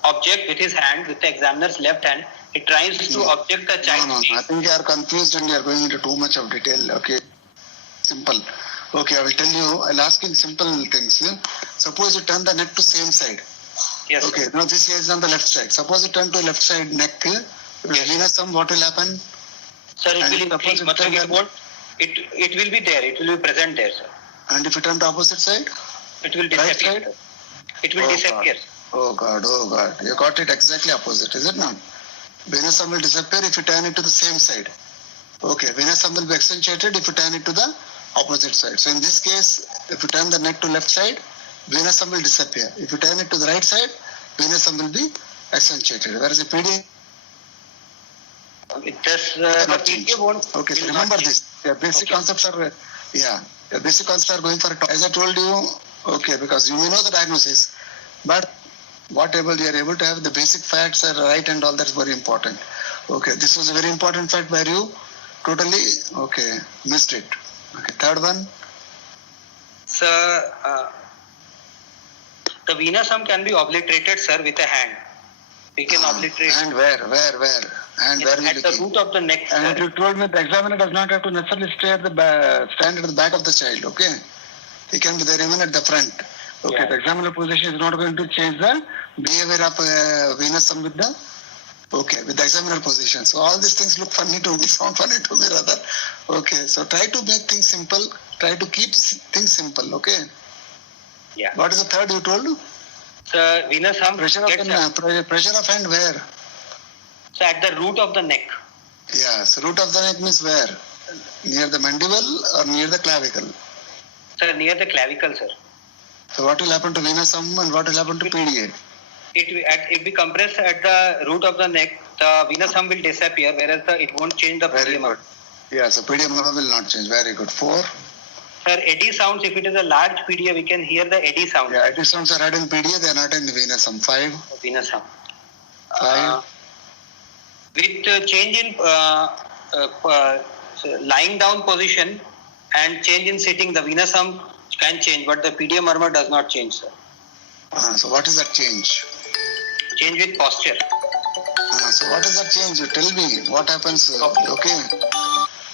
object with his hand, with the examiner's left hand, he tries to object the child. No. I think you are confused and you are going into too much of detail. Okay. Simple. Okay, I will tell you. I'll ask you simple things. Suppose you turn the neck to same side. Yes. Okay. Now this is on the left side. Suppose you turn to left side neck. Venous hum, what will happen? Sir, it will be there. It will be present there, sir. And if you turn to opposite side? It will Right disappear. side? It will disappear. Oh God. You got it exactly opposite, is it not? Venous hum will disappear if you turn it to the same side. Okay. Venous hum will be accentuated if you turn it to the opposite side. So in this case, if you turn the neck to left side, venous hum will disappear. If you turn it to the right side, venous sum will be accentuated. Whereas a PD It just the cannot PDA change. won't. Okay, so will remember not change. this. The basic Okay. concepts are, the basic concepts are going for a top. As I told you, okay, because you may know the diagnosis, but whatever you are able to have the basic facts are right and all, that's very important. Okay, this was a very important fact where you totally, missed it. Okay, third one. Sir, the venous sum can be obliterated, sir, with a hand. We can obliterate And where? And where we at the looking? root of the neck, And sir. you told me the examiner does not have to necessarily stand at the back of the child, okay? He can be there even at the front. Okay, Yeah. the examiner position is not going to change the behavior of venous sum with the examiner position. So all these things look funny to me, sound funny to me rather. Okay, so try to make things simple, try to keep things simple, okay? Yeah. What is the third you told? The venous sum Pressure of gets pressure of hand where? so at the root of the neck. Yes, root of the neck means where? Near the mandible or near the clavicle? Sir, near the clavicle, sir. So what will happen to venous sum and what will happen to PDA? If we compress at the root of the neck, the venous sum will disappear, whereas it won't change the Very PDA. good. Yeah, so PDA murmur will not change. Very good. 4. Sir, eddy sounds, if it is a large PDA, we can hear the eddy sound. Yeah, eddy sounds are heard in PDA, they are not in the venous sum. 5. Venous sum. 5. With change in lying down position and change in sitting, the venous sum can change, but the PDA murmur does not change, sir. So what is that change? Change with posture. So what is that change? You tell me what happens. Okay.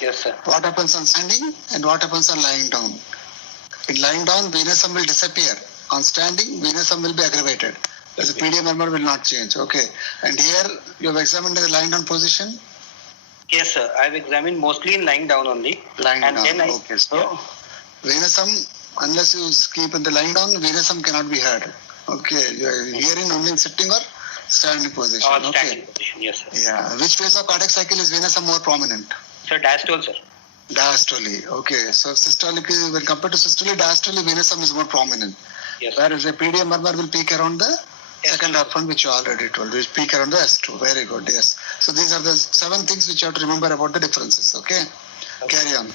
Yes, sir. What happens on standing and what happens on lying down? In lying down, venous sum will disappear. On standing, venous sum will be aggravated. As a PDA murmur will not change. Okay. And here you have examined the lying down position. Yes, sir. I have examined mostly in lying down only. Lying And down. then Okay. So venous sum, unless you keep in the lying down, venous sum cannot be heard. Okay. You are hearing only in sitting or standing position. All Okay. standing position. Yes, sir. Yeah. Which phase of cardiac cycle is venous sum more prominent? Sir, diastole, sir. Diastole. Okay. So systolic, when compared to systole, diastole, venous sum is more prominent. Yes, sir. Whereas a PDA murmur will peak around the second half one, which you already told. Which peak around the S2. Very good. Yes. So these are the 7 things which you have to remember about the differences. Okay. Carry on.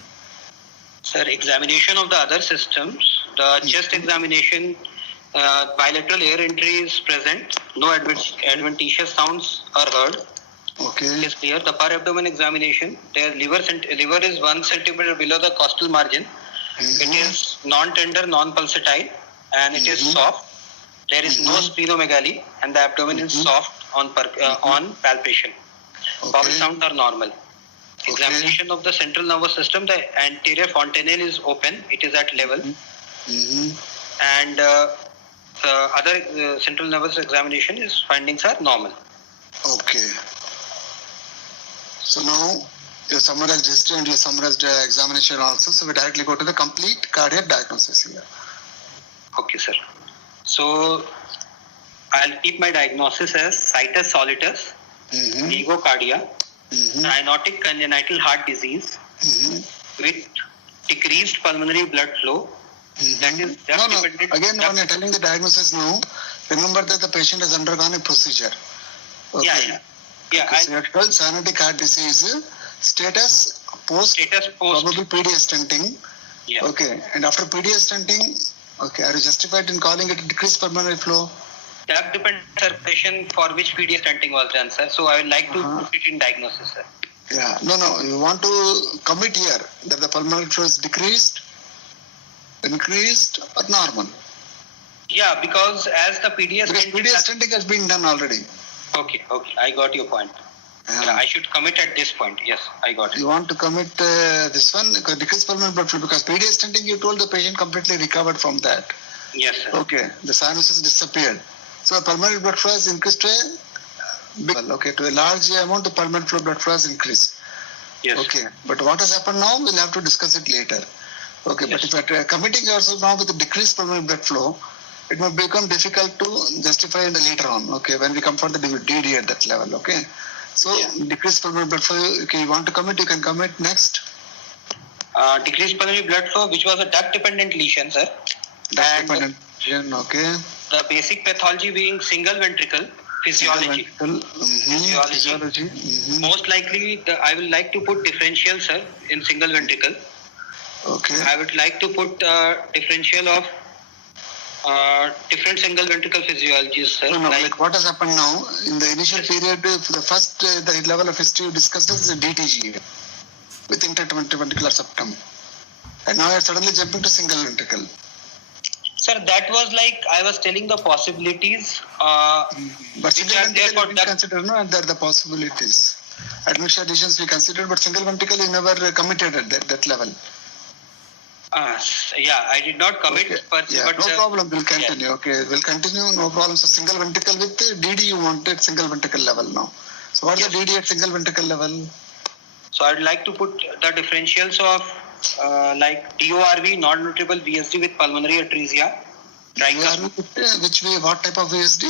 Sir, examination of the other systems. The chest examination, bilateral air entry is present. No adventitious sounds are heard. Okay. It is clear. The per abdomen examination, their liver is 1 centimeter below the costal margin. It is non-tender, non-pulsatile, and it is soft. There is no splenomegaly, and the abdomen is soft on palpation. Bowel sounds are normal. Examination of the central nervous system, the anterior fontanelle is open. It is at level. And the other central nervous examination is findings are normal. Okay. So now you summarized history and you summarized examination also. So we directly go to the complete cardiac diagnosis here. Okay, sir. So I'll keep my diagnosis as situs solitus, oligocardia, cyanotic congenital heart disease with decreased pulmonary blood flow. That is just dependent. Again, when you're telling the diagnosis now, remember that the patient has undergone a procedure. Okay. Yeah. So you have told cyanotic heart disease, status post probable PDA stenting. Yeah. Okay. And after PDA stenting, okay, are you justified in calling it decreased pulmonary flow? That depends, sir, patient for which PDA stenting was done, sir. So I would like to put it in diagnosis, sir. Yeah. No. You want to commit here that the pulmonary flow is decreased, increased, or normal? Yeah, because as the PDA Because PDA stenting has been done already. Okay. I got your point. Yeah, I should commit at this point. Yes, I got it. You want to commit this one, decreased pulmonary blood flow, because PDA stenting, you told the patient completely recovered from that. Yes, sir. Okay, the sinuses disappeared. So pulmonary blood flow has increased to a large amount, the pulmonary blood flow has increased. Yes. Okay, but what has happened now, we'll have to discuss it later. Okay, Yes. But if you're committing yourself now with the decreased pulmonary blood flow, it will become difficult to justify in the later on, okay, when we come for the DD at that level, okay. So decreased pulmonary blood flow, okay, you want to commit, you can commit. Next. Decreased pulmonary blood flow, which was a duct dependent lesion, sir. Duct dependent lesion, okay. The basic pathology being single ventricle physiology. Physiology. Most likely, I will like to put differential, sir, in single ventricle. Okay. I would like to put differential of different single ventricle physiologies, sir. No, like what has happened now in the initial period, the first the level of history you discussed is the DTGA with interventricular septum, and now you're suddenly jumping to single ventricle. Sir, that was like I was telling the possibilities. But single ventricle we consider, no, there are the possibilities. Admixture additions we considered, but single ventricle you never committed at that level. Yeah, I did not commit. Okay. But, yeah, but, no problem. We'll continue. Yeah. Okay, we'll continue. No problem. So single ventricle with DD you wanted single ventricle level now. So what is the DD at single ventricle level? So I'd like to put the differentials of like DORV, non-routable VSD with pulmonary atresia. Which way? What type of VSD?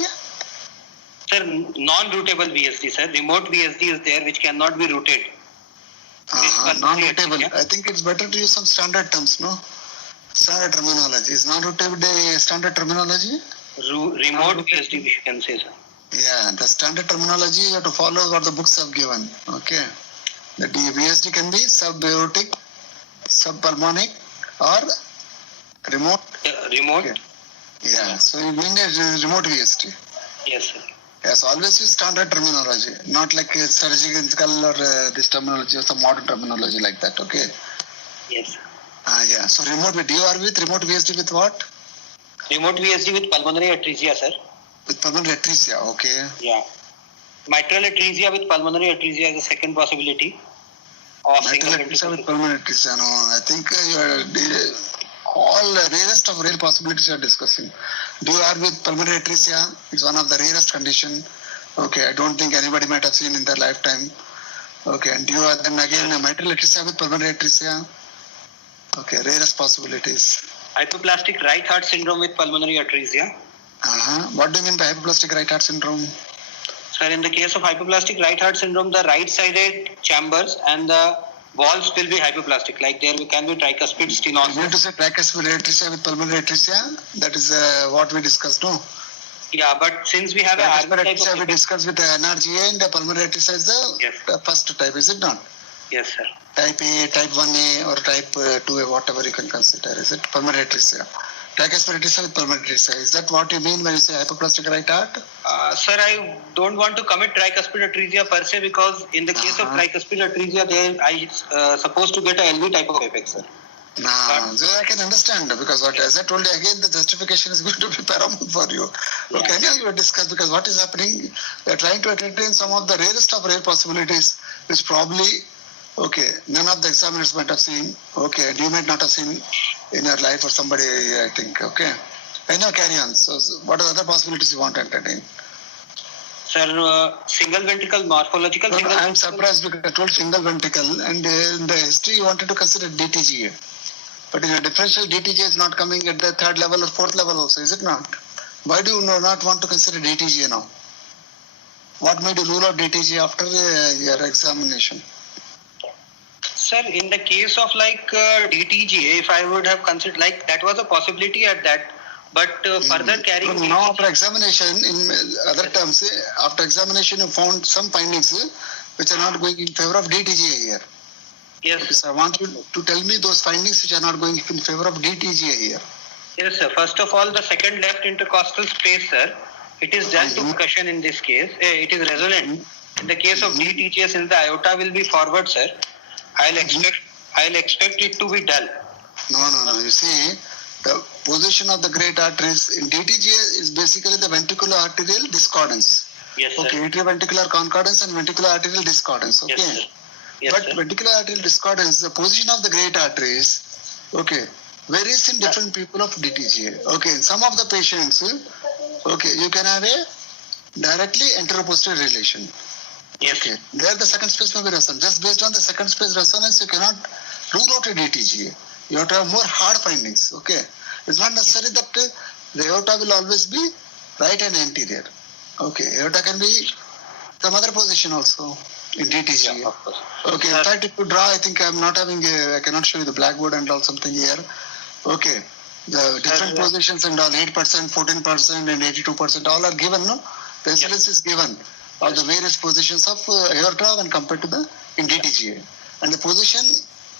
Sir, non-routable VSD, sir. Remote VSD is there which cannot be routed. Non-routable. I think it's better to use some standard terms, no? Standard terminology. Is non-routable a standard terminology? Remote VSD, we can say, sir. Yeah, the standard terminology you have to follow what the books have given. Okay. The VSD can be subaortic, subpulmonic, or remote. Remote. Okay. Yeah. So you mean a remote VSD? Yes, sir. Yes, always use standard terminology, not like surgical or this terminology or some modern terminology like that. Okay. Yes. Yeah. So remote with DOR with remote VSD with what? Remote VSD with pulmonary atresia, sir. With pulmonary atresia, okay. Yeah. Mitral atresia with pulmonary atresia is the second possibility. Mitral atresia with pulmonary atresia, no. I think you are all rarest of rare possibilities you are discussing. DOR with pulmonary atresia is one of the rarest condition. Okay, I don't think anybody might have seen in their lifetime. Okay, and DOR then again mitral atresia with pulmonary atresia. Okay, rarest possibilities. Hypoplastic right heart syndrome with pulmonary atresia. What do you mean by hypoplastic right heart syndrome? Sir, in the case of hypoplastic right heart syndrome, the right-sided chambers and the walls will be hypoplastic. Like there can be tricuspid stenosis. You mean to say tricuspid atresia with pulmonary atresia? That is what we discussed, no? Yeah, but since we have tricuspid atresia we discussed with the NRGA and the pulmonary atresia is the first type, is it not? Yes, sir. Type A, type 1A or type 2A, whatever you can consider. Is it pulmonary atresia? Tricuspid atresia with pulmonary atresia. Is that what you mean when you say hypoplastic right heart? Sir, I don't want to commit tricuspid atresia per se because in the case of tricuspid atresia, there I supposed to get a LV type of effect, sir. So I can understand because what as I told you again, the justification is going to be paramount for you. Yeah. Okay, now you discuss because what is happening, we are trying to entertain some of the rarest of rare possibilities, which probably, okay, none of the examiners might have seen, okay, and you might not have seen in your life or somebody, I think, okay. I know, carry on. So what are the other possibilities you want to entertain? Sir, single ventricle morphological. No, I am surprised because I told single ventricle and in the history you wanted to consider DTGA. But in a differential, DTGA is not coming at the third level or fourth level also, is it not? Why do you not want to consider DTGA now? What made you rule out DTGA after your examination? Sir, in the case of like DTGA, if I would have considered like that was a possibility at that, but further carrying. Now after examination, in other terms, after examination you found some findings which are not going in favor of DTGA here. Yes. Okay, so I want you to tell me those findings which are not going in favor of DTGA here. Yes, sir. First of all, the second left intercostal space, sir, it is dull to percussion in this case. It is resonant. In the case of DTGA, since the aorta will be forward, sir, I'll expect it to be dull. No. You see, the position of the great arteries in DTGA is basically the ventricular arterial discordance. Yes, sir. Okay, atrioventricular concordance and ventricular arterial discordance. Okay. Yes, sir. Yes, but sir. ventricular arterial discordance, the position of the great arteries, okay, varies in different people of DTGA. Okay, in some of the patients, okay, you can have a directly anteroposterior relation. Yes. Okay, there the second space may be resonant. Just based on the second space resonance, you cannot rule out a DTGA. You have to have more hard findings. Okay, it's not necessary that the aorta will always be right and anterior. Okay, aorta can be some other position also in DTGA. Yeah, of course. Okay, in fact, if you draw, I think I'm not having I cannot show you the blackboard and all something here. Okay, The different positions and all 8%, 14%, and 82%, all are given, no? The SLS is given of the various positions of aorta when compared to the in DTGA. And the position,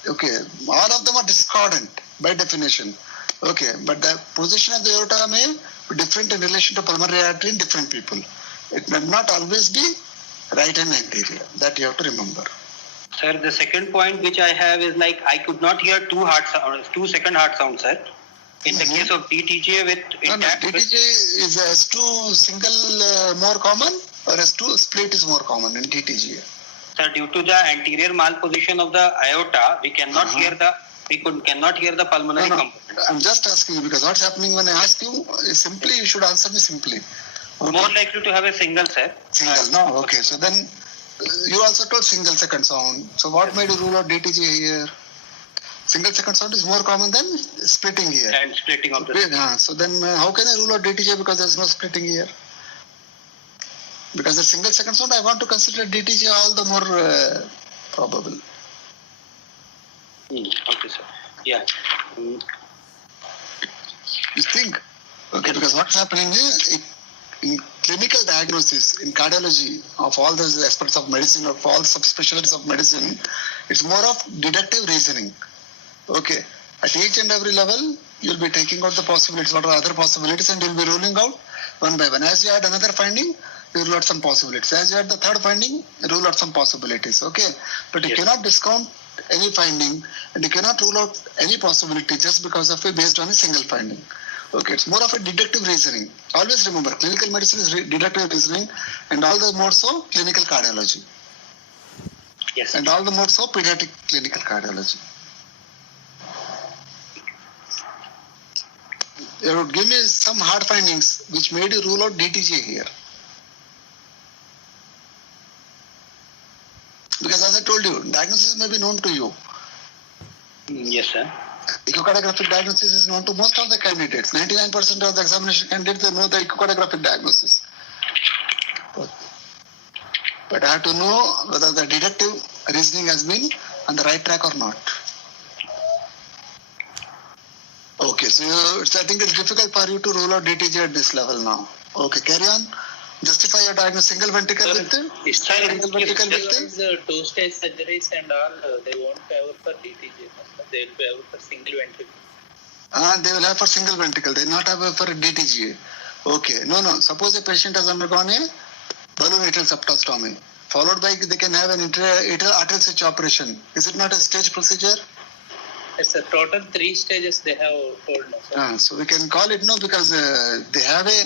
okay, all of them are discordant by definition. Okay, but the position of the aorta may be different in relation to pulmonary artery in different people. It may not always be right and anterior. That you have to remember. Sir, the second point which I have is like I could not hear 2 second heart sounds, sir. In the case of DTGA with intact. No, DTGA is S2 single more common or S2 split is more common in DTGA? Sir, due to the anterior malposition of the aorta, we cannot hear the pulmonary component. I'm just asking you because what's happening when I ask you is simply you should answer me simply. Okay. More likely to have a single, sir. Single, no, okay. So then you also told single second sound. So what made you rule out DTGA here? Single second sound is more common than splitting here. And splitting of the. So then how can I rule out DTGA because there's no splitting here? Because the single second sound I want to consider DTGA all the more probable. Okay, sir. Yeah. You think? Okay, because what's happening is in clinical diagnosis, in cardiology of all those aspects of medicine, of all subspecialties of medicine, it's more of deductive reasoning. Okay, at each and every level, you'll be taking out the possibilities, what are other possibilities, and you'll be ruling out one by one. As you add another finding, you rule out some possibilities. As you add the third finding, you rule out some possibilities. Okay, but you cannot discount any finding, and you cannot rule out any possibility just because of it based on a single finding. Okay, it's more of a deductive reasoning. Always remember, clinical medicine is deductive reasoning, and all the more so clinical cardiology. Yes. And all the more so pediatric clinical cardiology. You would give me some hard findings which made you rule out DTGA here. Because as I told you, diagnosis may be known to you. Yes, sir. Echocardiographic diagnosis is known to most of the candidates. 99% of the examination candidates, they know the echocardiographic diagnosis. But I have to know whether the deductive reasoning has been on the right track or not. Okay, so I think it's difficult for you to rule out DTG at this level now. Okay, carry on. Justify your diagnosis. Single ventricle with it? Single ventricle with it? Two-stage surgeries and all, they won't have for DTG. They will have for single ventricle. They will have for single ventricle. They will not have for DTGA. Okay. No. Suppose a patient has undergone a balloon atrial septostomy, followed by they can have an atrial switch operation. Is it not a stage procedure? It's a total 3 stages they have told us. So we can call it because they have a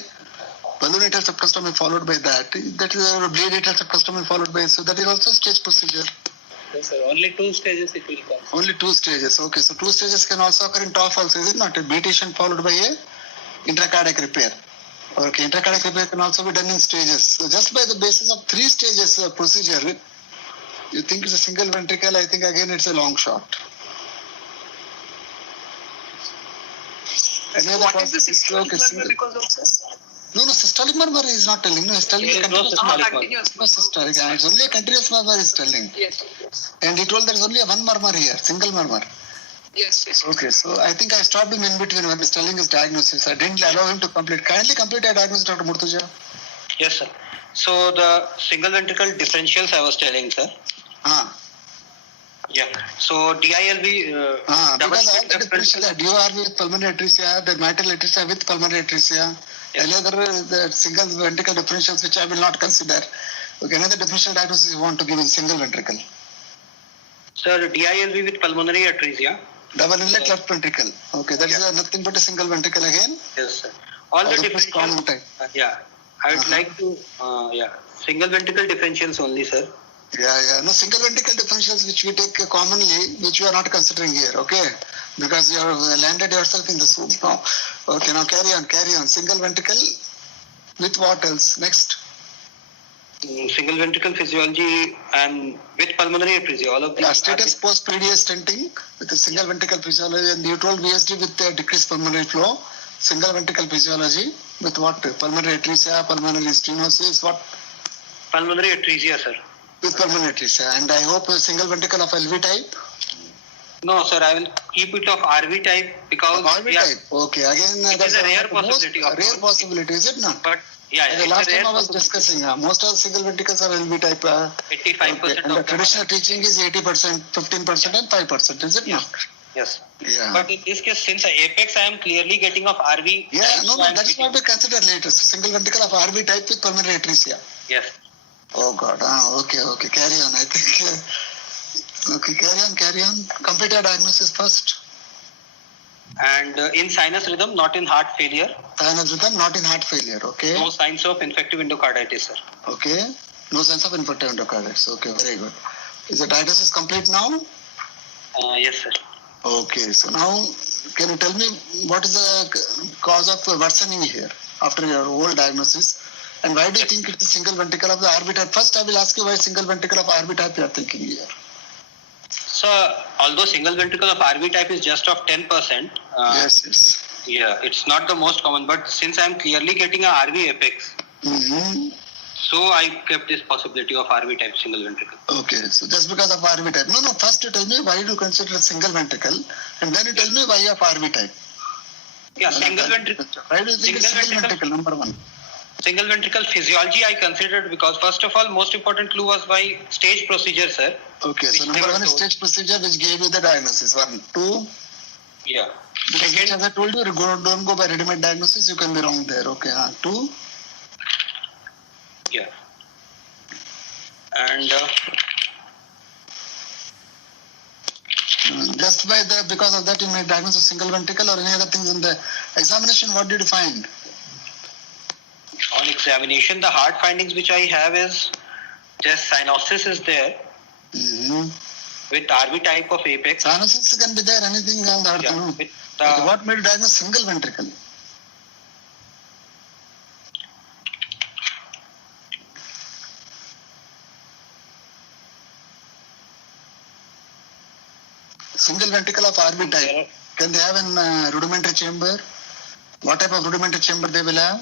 balloon atrial septostomy followed by that. That is a bleed atrial septostomy followed by, so that is also a stage procedure. Yes, sir. Only 2 stages it will come. Only 2 stages. Okay, so 2 stages can also occur in TOF also, is it not? A beatation followed by a intracardiac repair. Okay, intracardiac repair can also be done in stages. So just by the basis of 3 stages procedure, you think it's a single ventricle, I think again it's a long shot. What is the systolic murmur because of this? No, systolic murmur is not telling. No, systolic is continuous. No systolic. It's only a continuous murmur is telling. Yes. And he told there's only one murmur here, single murmur. Yes. Okay, so I think I stopped him in between when he's telling his diagnosis. I didn't allow him to complete. Kindly complete your diagnosis, Dr. Murtuja. Yes, sir. So the single ventricle differentials I was telling, sir. Yeah. So DILB. Because all the differential, DORB with pulmonary atresia, the mitral atresia with pulmonary atresia, another the single ventricle differentials which I will not consider. Okay, another differential diagnosis you want to give in single ventricle. Sir, DILB with pulmonary atresia. Double inlet left ventricle. Okay, that is nothing but a single ventricle again. Yes, sir. All the differentials. I would like to. Single ventricle differentials only, sir. No, single ventricle differentials which we take commonly, which you are not considering here, okay? Because you have landed yourself in the soup now. Okay, now carry on. Single ventricle with what else? Next. Single ventricle physiology and with pulmonary atresia, all of these. Status post PDS stenting with the single ventricle physiology, and you told VSD with decreased pulmonary flow. Single ventricle physiology with what? Pulmonary atresia, pulmonary stenosis, what? Pulmonary atresia, sir. With pulmonary atresia, and I hope a single ventricle of LV type. No, sir, I will keep it of RV type because RV type. Okay, again, it is a rare possibility. Rare possibility, is it not? But yeah, The last time I was discussing, most of the single ventricles are LV type. 85% okay. And the of traditional teaching is 80%, 15%, and 5%, is it Yes. not? Yes. Yeah. But in this case, since apex I am clearly getting of RV. Yeah, type, no, so I am that's what we consider later. So single ventricle of RV type with pulmonary atresia. Yes. Oh God. Okay. Carry on. I think. Okay, carry on. Complete your diagnosis first. And in sinus rhythm, not in heart failure. Sinus rhythm, not in heart failure. Okay. No signs of infective endocarditis, sir. Okay. No signs of infective endocarditis. Okay, very good. Is the diagnosis complete now? Yes, sir. Okay. So now, can you tell me what is the cause of worsening here after your whole diagnosis? And why do you think it's a single ventricle of the RV type? First, I will ask you why single ventricle of RV type you are thinking here. So, although single ventricle of RV type is just of 10%, Yes. yeah, it's not the most common. But since I am clearly getting a RV apex, so I kept this possibility of RV type single ventricle. Okay, so just because of RV type. No, first you tell me why do you consider a single ventricle, and then you tell me why you have RV type. Yeah, single ventricle. Why do you think it's single ventricle, number one? Single ventricle physiology I considered because first of all, most important clue was my stage procedure, sir. Okay, so number one is stage procedure which gave you the diagnosis. 1, 2. Yeah. Because which, as I told you, don't go by ready-made diagnosis, you can be wrong there. Okay, 2. Yeah. And just because of that you made diagnosis of single ventricle or any other things in the examination, what did you find? on examination, the hard findings which I have is just cyanosis is there with RV type of apex. Cyanosis can be there, anything on the earth. Yeah, No? with Okay, what made you diagnose single ventricle? Single ventricle of RV type. Can they have a rudimentary chamber? What type of rudimentary chamber they will have?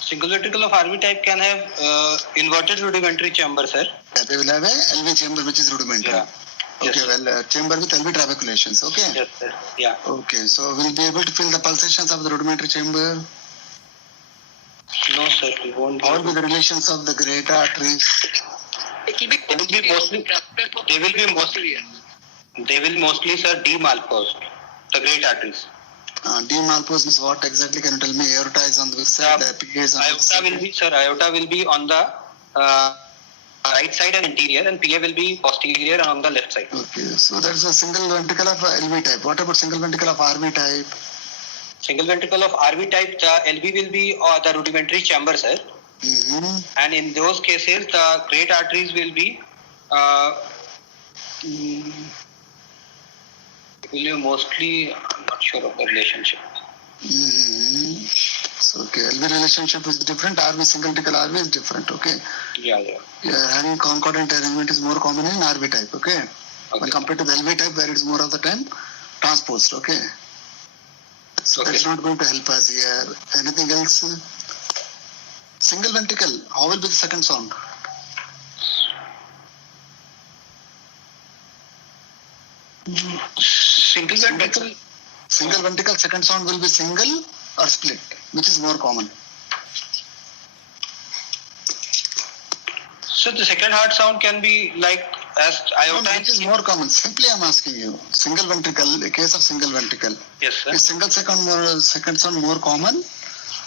Single ventricle of RV type can have inverted rudimentary chamber, sir. Yeah, they will have a LV chamber which is rudimentary. Yeah. Okay, Yes. well, chamber with LV trabeculations. Okay. Yes, sir. Yeah. Okay, so we'll be able to feel the pulsations of the rudimentary chamber. No, sir. We won't. What will be the relations of the great arteries? It will be mostly- they will be mostly- They will mostly, sir, demalpose the great arteries. Demalpose means what exactly? Can you tell me? Aorta is on the side, the PA is on the Aorta side. will be, sir, aorta will be on the right side and anterior, and PA will be posterior and on the left side. Okay, so that's a single ventricle of LV type. What about single ventricle of RV type? Single ventricle of RV type, the LV will be the rudimentary chamber, sir. And in those cases, the great arteries will be mostly, I'm not sure of the relationship. So, okay, LV relationship is different. RV, single ventricle RV is different. Okay. Yeah. Yeah, having concordant arrangement is more common in RV type. Okay. When compared to the LV type, where it's more of the time transposed. Okay. So that's not going to help us here. Anything else? Single ventricle, how will be the second sound? Single ventricle. Single ventricle, second sound will be single or split, which is more common. So the second heart sound can be like as iota. Which is more common? Simply I'm asking you. Single ventricle, a case of single ventricle. Yes, sir. Is single second sound more common,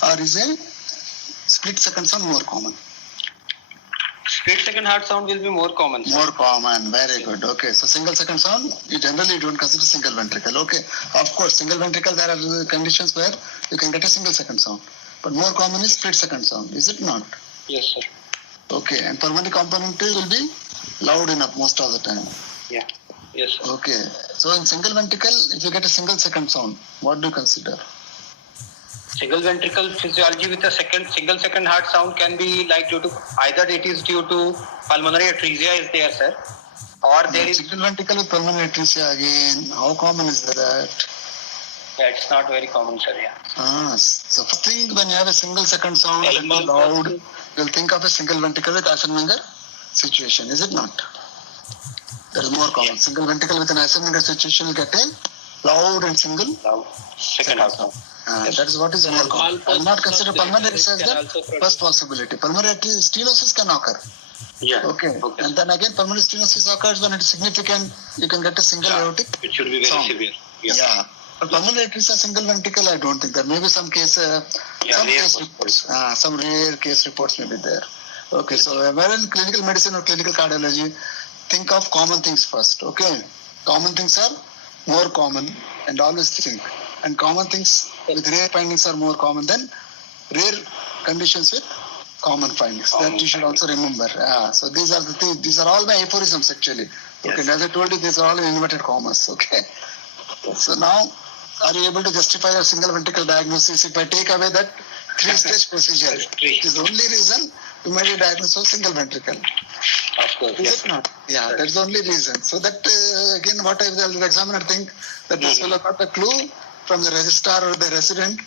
or is a split second sound more common? Split second heart sound will be more common, sir. More common, very good. Okay, so single second sound, you generally don't consider single ventricle. Okay, of course, single ventricle, there are conditions where you can get a single second sound. But more common is split second sound, is it not? Yes, sir. Okay, and pulmonary component will be loud enough most of the time. Yeah. Yes, sir. Okay, so in single ventricle, if you get a single second sound, what do you consider? Single ventricle physiology with a single second heart sound can be like due to either it is due to pulmonary atresia is there, sir, or there is single ventricle with pulmonary atresia again. How common is that? Yeah, it's not very common, sir. Yeah. So first thing when you have a single second sound loud, you'll think of a single ventricle with Eisenmenger situation, is it not? That is more common. Single ventricle with an ascending situation will get a loud and single second outcome. That is what is more common. I will not consider pulmonary arteries as the first possibility. Pulmonary artery stenosis can occur. Yeah. Okay. And then again, pulmonary stenosis occurs when it is significant. You can get a single aortic. It should be very severe. Yeah. But pulmonary arteries are single ventricle. I don't think there may be some case. Some rare case reports may be there. Okay. So where in clinical medicine or clinical cardiology, think of common things first. Okay. Common things are more common, and always think. And common things with rare findings are more common than rare conditions with common findings. That you should also remember. So these are the things. These are all my aphorisms actually. Okay. As I told you, these are all in inverted commas. Okay. So now, are you able to justify a single ventricle diagnosis if I take away that 3-stage procedure? It is the only reason to make a diagnosis of single ventricle. Of course. Is it not? Yeah, that's the only reason. So that again, what if the examiner think that this fellow got a clue from the registrar or the resident?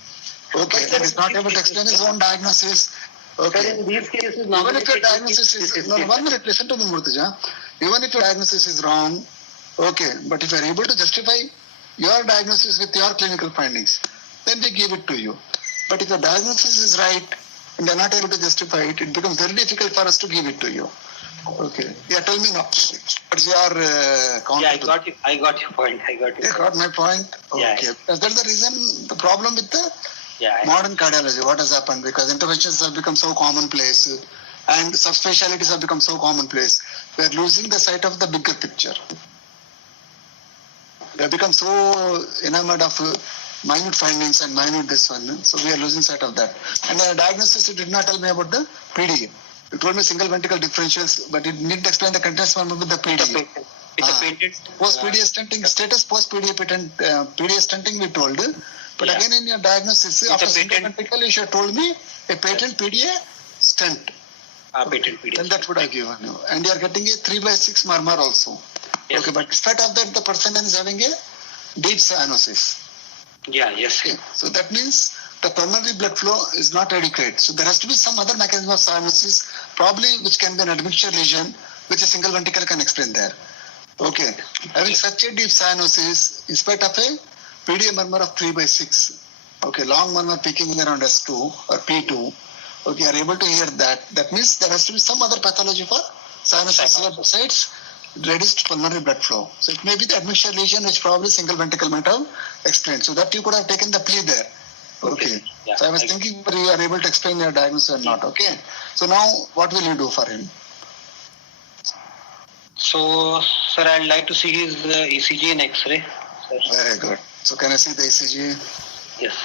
Okay, and is not able to explain his own diagnosis. Okay. In these cases, even if your diagnosis is 1 minute, listen to me, Murtuja. Even if your diagnosis is wrong, okay, but if you are able to justify your diagnosis with your clinical findings, then they give it to you. But if the diagnosis is right and they are not able to justify it, it becomes very difficult for us to give it to you. Okay. Yeah, tell me now. What's your counter? Yeah, I got your point. You got my point? Okay. Yeah. Because that's the reason, the problem with the modern cardiology. What has happened? Because interventions have become so commonplace and subspecialties have become so commonplace. We are losing the sight of the bigger picture. We have become so enamored of minute findings and minute this one. So we are losing sight of that. And the diagnosis, you did not tell me about the PDA. You told me single ventricle differentials, but you didn't explain the contest one with the PDA. It's a patent. Post-PDA stenting, status post-PDA patent, PDA stenting we told. But again in your diagnosis, after single ventricle, you should have told me a patent PDA stent. Patent PDA. Then that would have given you. And you are getting a 3/6 murmur also. Yes. Okay, but despite of that, the person is having a deep cyanosis. Yeah, yes. Okay. So that means the pulmonary blood flow is not adequate. So there has to be some other mechanism of cyanosis, probably which can be an admixture lesion, which a single ventricle can explain there. Okay. Having such a deep cyanosis, in spite of a PDA murmur of 3/6, okay, long murmur peaking around S2 or P2, okay, are able to hear that. That means there has to be some other pathology for cyanosis besides reduced pulmonary blood flow. So it may be the admixture lesion, which probably single ventricle might have explained. So that you could have taken the plea there. Okay. Yeah, so I was thinking whether you are able to explain your diagnosis or not. Okay. So now what will you do for him? So, sir, I'd like to see his ECG and X-ray. Sir. Very good. So can I see the ECG? Yes.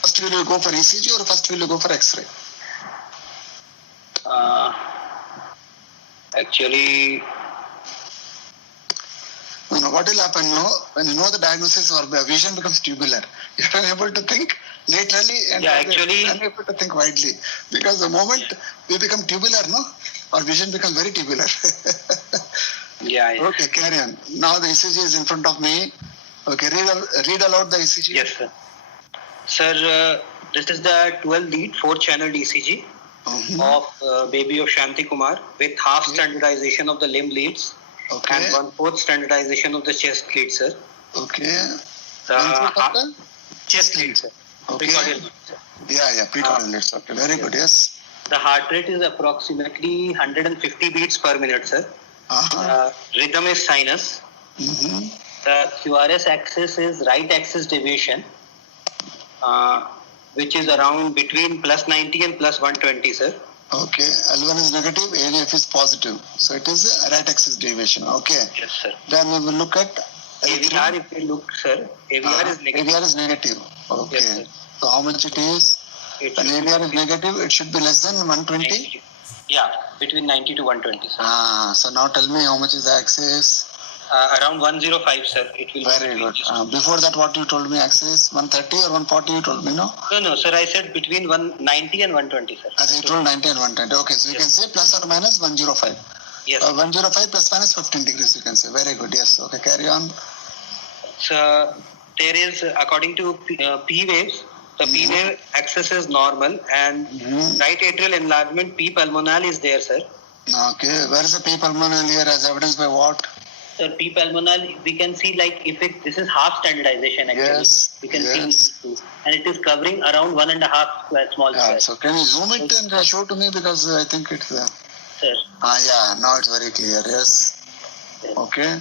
First will you go for ECG or first will you go for X-ray? Actually, what will happen when you know the diagnosis or vision becomes tubular? You are unable to think laterally and unable to think widely. Because the moment we become tubular, our vision becomes very tubular. Yeah. Okay, carry on. Now the ECG is in front of me. Okay, read aloud the ECG. Yes, sir. Sir, this is the 12-lead, 4-channel ECG of baby of Shanti Kumar with half standardization of the limb leads and 1/4 standardization of the chest lead, sir. Okay. The chest lead, sir. Okay. Precordial lead, sir. Yeah, precordial leads. Okay, very good. Yes. The heart rate is approximately 150 beats per minute, sir. Rhythm is sinus. The QRS axis is right axis deviation, which is around between plus 90 and plus 120, sir. Okay, L1 is negative, AVF is positive. So it is a right axis deviation. Okay. Yes, sir. Then we will look at AVR. If you look, sir, AVR is negative. AVR is negative. Okay. Yes, sir. So how much it is? When AVR is negative, it should be less than 120? Yeah, between 90 to 120, sir. So now tell me how much is the axis? Around 105, sir. It will Very good. Before that, what you told me, axis 130 or 140 you told me, no? No, sir. I said between 190 and 120, sir. As you told 90 and 120. Okay, so you can say plus or minus 105. Yes. 105 plus minus 15 degrees, you can say. Very good. Yes. Okay, carry on. So there is, according to P waves, the P wave axis is normal and right atrial enlargement P pulmonale is there, sir. Okay, where is the P pulmonale here as evidenced by what? Sir, P pulmonale, we can see like if this is half standardization actually. Yes, We can yes. see and it is covering around 1.5 small Yeah, square. so can you zoom it and show to me because I think it's Sir. yeah, now it's very clear. Yes. Okay.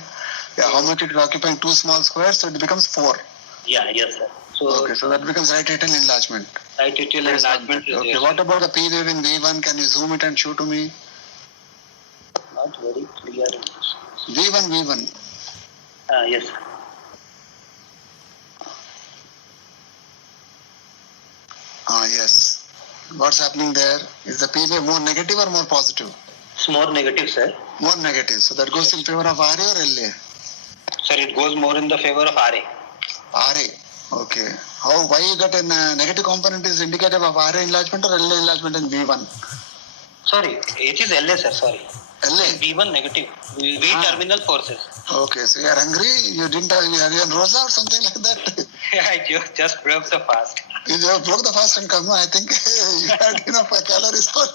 Yeah, how much it is occupying 2 small squares, so it becomes 4. Yeah, yes, sir. So Okay, so that becomes right atrial enlargement. right atrial enlargement is Okay, there. what about the P wave in V1? Can you zoom it and show to me? Not very clear. V1. Yes, sir. Yes. What's happening there? Is the P wave more negative or more positive? It's more negative, sir. More negative. So that goes in favor of RA or LA? Sir, it goes more in the favor of RA. RA. Okay. Why you got a negative component is indicative of RA enlargement or LA enlargement in V1? Sorry, it is LA, sir. Sorry. LA. V1 negative. V terminal forces. Okay, so you are hungry? You didn't have you on rosa or something like that? I just broke the fast. You just broke the fast and come. I think you had enough calories for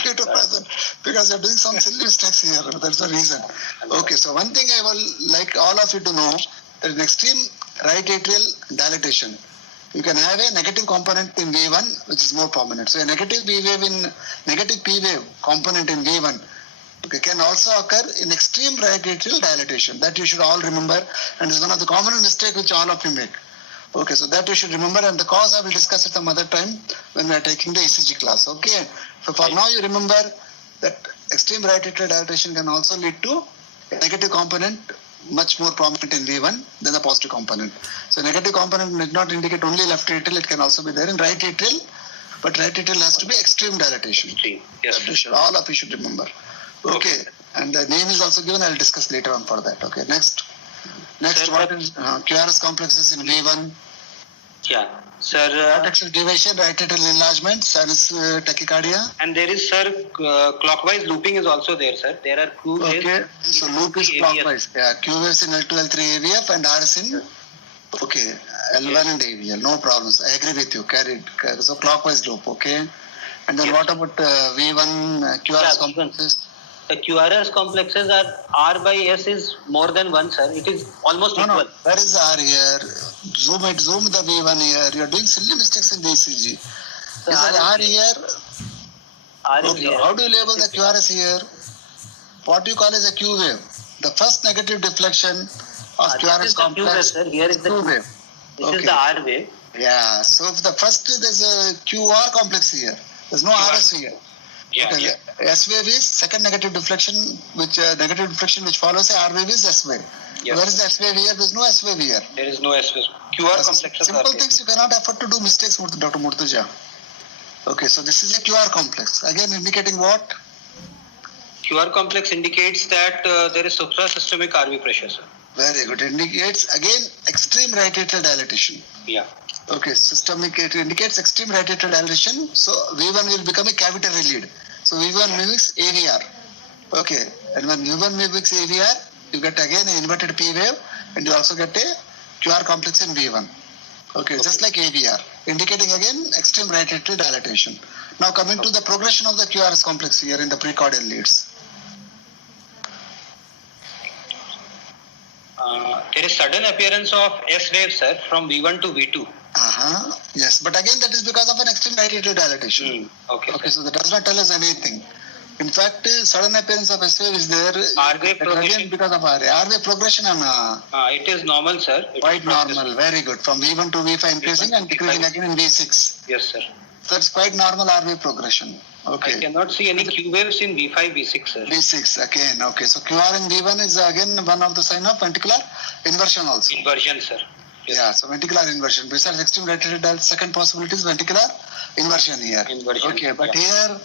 you to present because you're doing some silly mistakes here. That's the reason. Okay, so one thing I will like all of you to know, there is an extreme right atrial dilatation. You can have a negative component in V1, which is more prominent. So a negative P wave component in V1 can also occur in extreme right atrial dilatation. That you should all remember, and is one of the common mistakes which all of you make. Okay, so that you should remember, and the cause I will discuss it some other time when we are taking the ECG class. Okay, so for now you remember that extreme right atrial dilatation can also lead to a negative component much more prominent in V1 than the positive component. So negative component does not indicate only left atrial, it can also be there in right atrial, but right atrial has to be extreme dilatation. Yes. All of you should remember. Okay, and the name is also given, I will discuss later on for that. Okay, next, Sir, what is QRS complexes in V1? Yeah, sir. Texas deviation, right atrial enlargement, sinus tachycardia. And there is, sir, clockwise looping is also there, sir. There are Q waves. Okay, so loop is clockwise. Yeah, Q waves in L2, L3 AVF and RS in, okay, L1 and AVL, no problems. I agree with you, carried. So clockwise loop, okay. And then what about V1 QRS complexes? The QRS complexes are R by S is more than 1, sir. It is almost equal. No, where is R here? Zoom the V1 here. You are doing silly mistakes in the ECG. Is there R here? R is Okay. here. How do you label the QRS here? What do you call as a Q wave? The first negative deflection of QRS complex. Sir. Here is the Q wave. This is the R wave. Yeah. So if the first there's a QR complex here. There's no RS here. Yeah, Okay. yeah. S wave is second negative deflection, which follows a R wave is S wave. Yes. Where is the S wave here? There's no S wave here. There is no S wave. QR complexes Simple are there. things you cannot afford to do mistakes, Dr. Murtuja. Okay, so this is a QR complex. Again indicating what? QR complex indicates that there is suprasystemic RV pressure, sir. Very good. Indicates again extreme right atrial dilatation. Yeah. Okay, systemic, it indicates extreme right atrial dilation. So V1 will become a cavitary lead. So V1 mimics AVR. Okay, and when V1 mimics AVR, you get again an inverted P wave, and you also get a QR complex in V1. Okay, just like AVR, indicating again extreme right atrial dilatation. Now coming to the progression of the QRS complex here in the precordial leads. There is sudden appearance of S wave, sir, from V1 to V2. Yes, but again that is because of an extreme right atrial dilatation. Okay. Okay, so that does not tell us anything. In fact, sudden appearance of S wave is there. R wave progression. Again because of R wave progression and It is normal, sir. quite normal. Very good. From V1 to V5 increasing and decreasing again in V6. Yes, sir. So it's quite normal R wave progression. Okay. I cannot see any Q waves in V5, V6, sir. V6 again. Okay, so QR in V1 is again one of the sign of ventricular inversion also. Inversion, sir. Yes. Yeah, so ventricular inversion. Besides extreme right atrial dilatation, second possibility is ventricular inversion here. Inversion. Okay, but here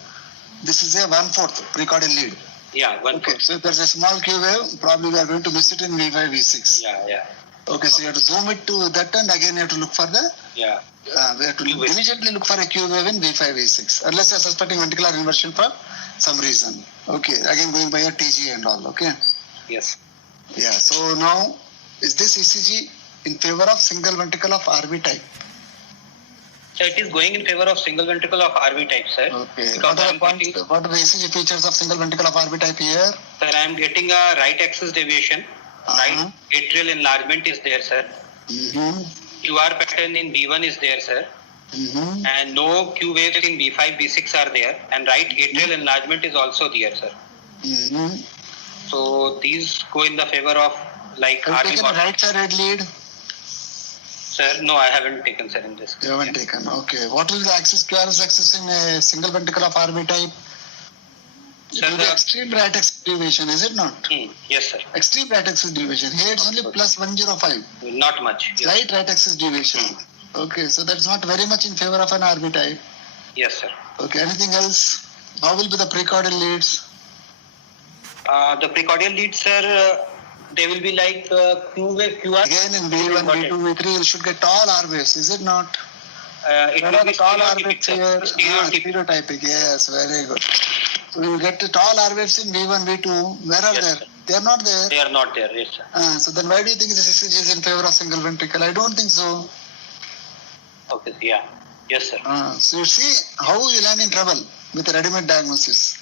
this is a 1/4 precordial lead. Yeah, 1/4. Okay, so if there's a small Q wave, probably we are going to miss it in V5, V6. Yeah. Okay, so you have to zoom it to that and again you have to look for the, Yeah. we have to diligently look for a Q wave in V5, V6, unless you are suspecting ventricular inversion for some reason. Okay, again going by your TG and all, okay? Yes. Yeah, so now, is this ECG in favor of single ventricle of RV type? So it is going in favor of single ventricle of RV type, sir. Okay. Because What are the ECG features of single ventricle of RV type here? Sir, I am getting a right axis deviation. Right atrial enlargement is there, sir. QR pattern in B1 is there, sir. And no Q waves in B5, B6 are there. And right atrial enlargement is also there, sir. So these go in the favor of like Have you taken a right side lead? Sir, no, I haven't taken, sir, in this. You haven't taken. Okay. What will the axis QRS axis in a single ventricle of RV type? Sir, it will be extreme right axis deviation, is it not? Yes, sir. Extreme right axis deviation. Here it's only plus 105. Not much. Yes. Slight right axis deviation. Okay, so that's not very much in favor of an RV type. Yes, sir. Okay, anything else? How will be the precordial leads? The precordial leads, sir, they will be like Q wave, QR. Again in V1, V2, V3, you should get all R waves, is it not? It will be all R waves stereotypic, here. sir. Stereotypic, yes, very good. So you get it all R waves in V1, V2. Where are Yes, they? sir. They are not there. They are not there, yes, sir. So then why do you think the ECG is in favor of single ventricle? I don't think so. Okay, yeah. Yes, sir. So you see how you land in trouble with a ready-made diagnosis.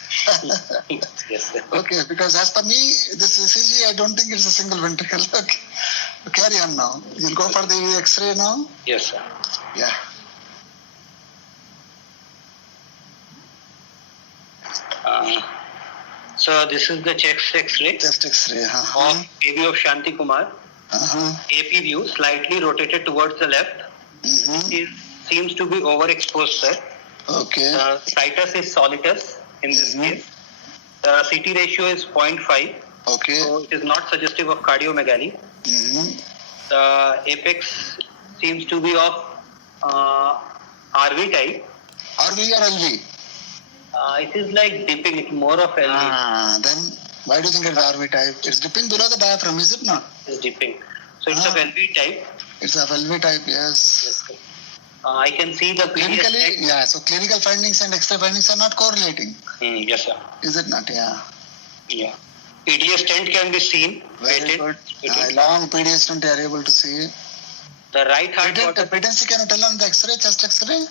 Yes, sir. Okay, because as per me, this ECG, I don't think it's a single ventricle. Okay. Carry on now. You'll go for the X-ray now? Yes, sir. Yeah. So this is the chest X-ray Chest X-ray. of baby of Shanti Kumar. AP view slightly rotated towards the left. It seems to be overexposed, sir. Okay. Situs is solitus in this case. The CT ratio is 0.5. Okay. So it is not suggestive of cardiomegaly. The apex seems to be of RV type. RV or LV? It is like dipping. It's more of LV. Then why do you think it's RV type? It's dipping below the diaphragm, is it not? It's dipping. So it's of LV type. It's of LV type, yes. Yes, sir. I can see the Clinically, yeah. So clinical findings and X-ray findings are not correlating. Yes, sir. Is it not? Yeah. Yeah. PDA stent can be seen. Very good. Long PDA stent you are able to see. The right heart. Patency, can you tell on the X-ray, chest X-ray?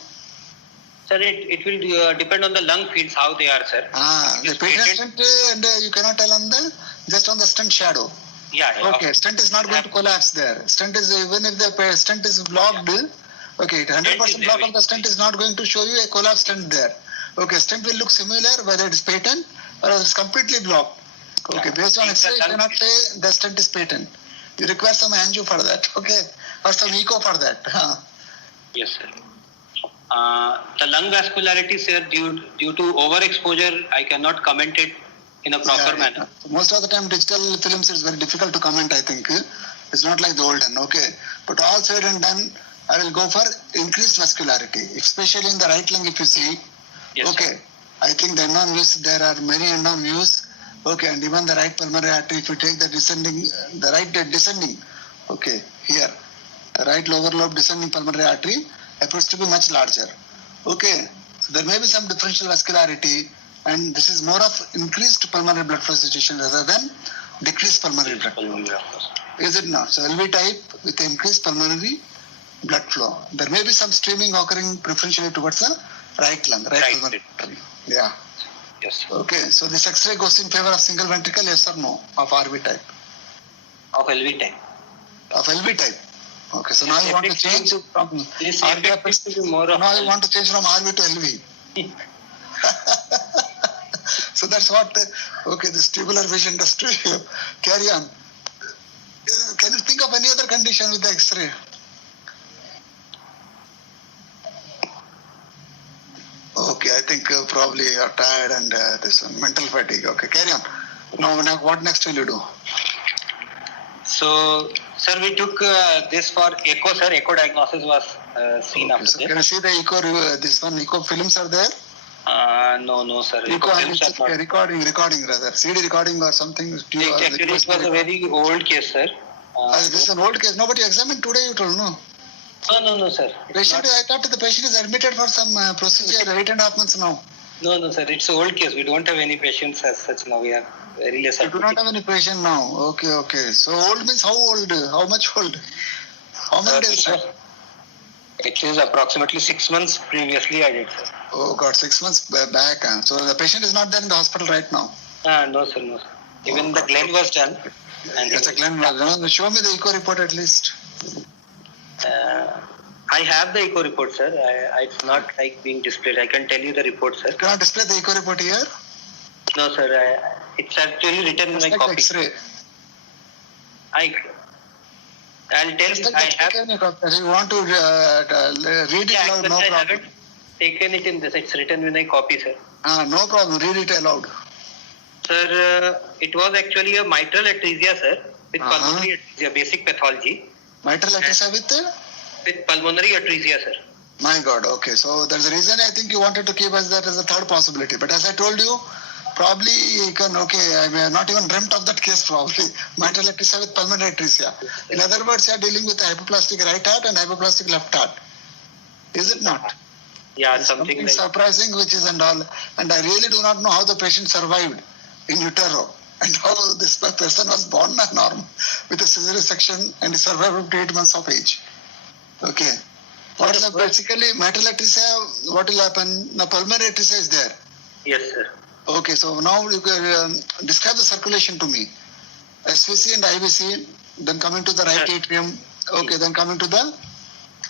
Sir, it will depend on the lung fields how they are, sir. The patent stent and you cannot tell on the just on the stent shadow. Yeah. Okay, stent is not going to collapse there. Stent is even if the stent is blocked. Okay, 100% block of the stent is not going to show you a collapsed stent there. Okay, stent will look similar whether it is patent or it is completely blocked. Okay, based on X-ray, you cannot say the stent is patent. You require some angio for that. Okay, or some echo for that. Yes, sir. The lung vascularity, sir, due to overexposure, I cannot comment it in a proper manner. Most of the time, digital films is very difficult to comment, I think. It's not like the olden, okay. But all said and done, I will go for increased vascularity, especially in the right lung if you see. Yes, okay. Sir. I think the unknown views, there are many unknown views. Okay, and even the right pulmonary artery, if you take the descending, the right descending, okay, here, the right lower lobe descending pulmonary artery appears to be much larger. Okay, so there may be some differential vascularity, and this is more of increased pulmonary blood flow situation rather than decreased pulmonary blood flow. Is it not? So LV type with increased pulmonary blood flow. There may be some streaming occurring preferentially towards the right lung, right pulmonary artery. Yeah. Yes. Okay, so this X-ray goes in favor of single ventricle, yes or no, of RV type? Of LV type. Of LV type. Okay, so now you want to change from now you want to change from RV to LV. So that's what, okay, this tubular vision industry. Carry on. Can you think of any other condition with the X-ray? Okay, I think probably you're tired and there's mental fatigue. Okay, carry on. Now, what next will you do? So, sir, we took this for echo, sir. Echo diagnosis was seen after so this. Can you see the echo, this one, echo films are there? No, sir. Echo recording rather. CD recording or something. Actually, it was a very old case, sir. This is an old case. Nobody examined today, you told, no? No, sir. Patient, I thought the patient is admitted for some procedure 8.5 months now. No, sir. It's an old case. We don't have any patients as such now. We have very less. You do not have any patient now. Okay. So old means how old? How much old? How many days? It is approximately 6 months previously I did, sir. Oh God, 6 months back. So the patient is not there in the hospital right now. No, sir, no, sir. Even the Glenn was done. And Yes, Glenn was done. Show me the echo report at least. I have the echo report, sir. It's not like being displayed. I can tell you the report, sir. You cannot display the echo report here? No, sir. It's actually written in my like copy. X-ray. I'll tell you. I have. You want to read it aloud? No I problem. haven't taken it in this. It's written in my copy, sir. No problem. Read it aloud. Sir, it was actually a mitral atresia, sir, with pulmonary atresia, basic pathology. Mitral atresia with pulmonary atresia, sir. My God. Okay. So there's a reason I think you wanted to keep us that as a third possibility. But as I told you, probably you can, I may have not even dreamt of that case probably. Mitral atresia with pulmonary atresia. In other words, you are dealing with a hypoplastic right heart and hypoplastic left heart. Is it not? Yeah, It's something like surprising, which is and all. And I really do not know how the patient survived in utero and how this person was born normal with a cesarean section and survived up to 8 months of age. Okay. What is basically mitral atresia? What will happen? Now pulmonary atresia is there. Yes, sir. Okay, so now you can describe the circulation to me. SVC and IVC, then coming to the right atrium. Okay, then coming to the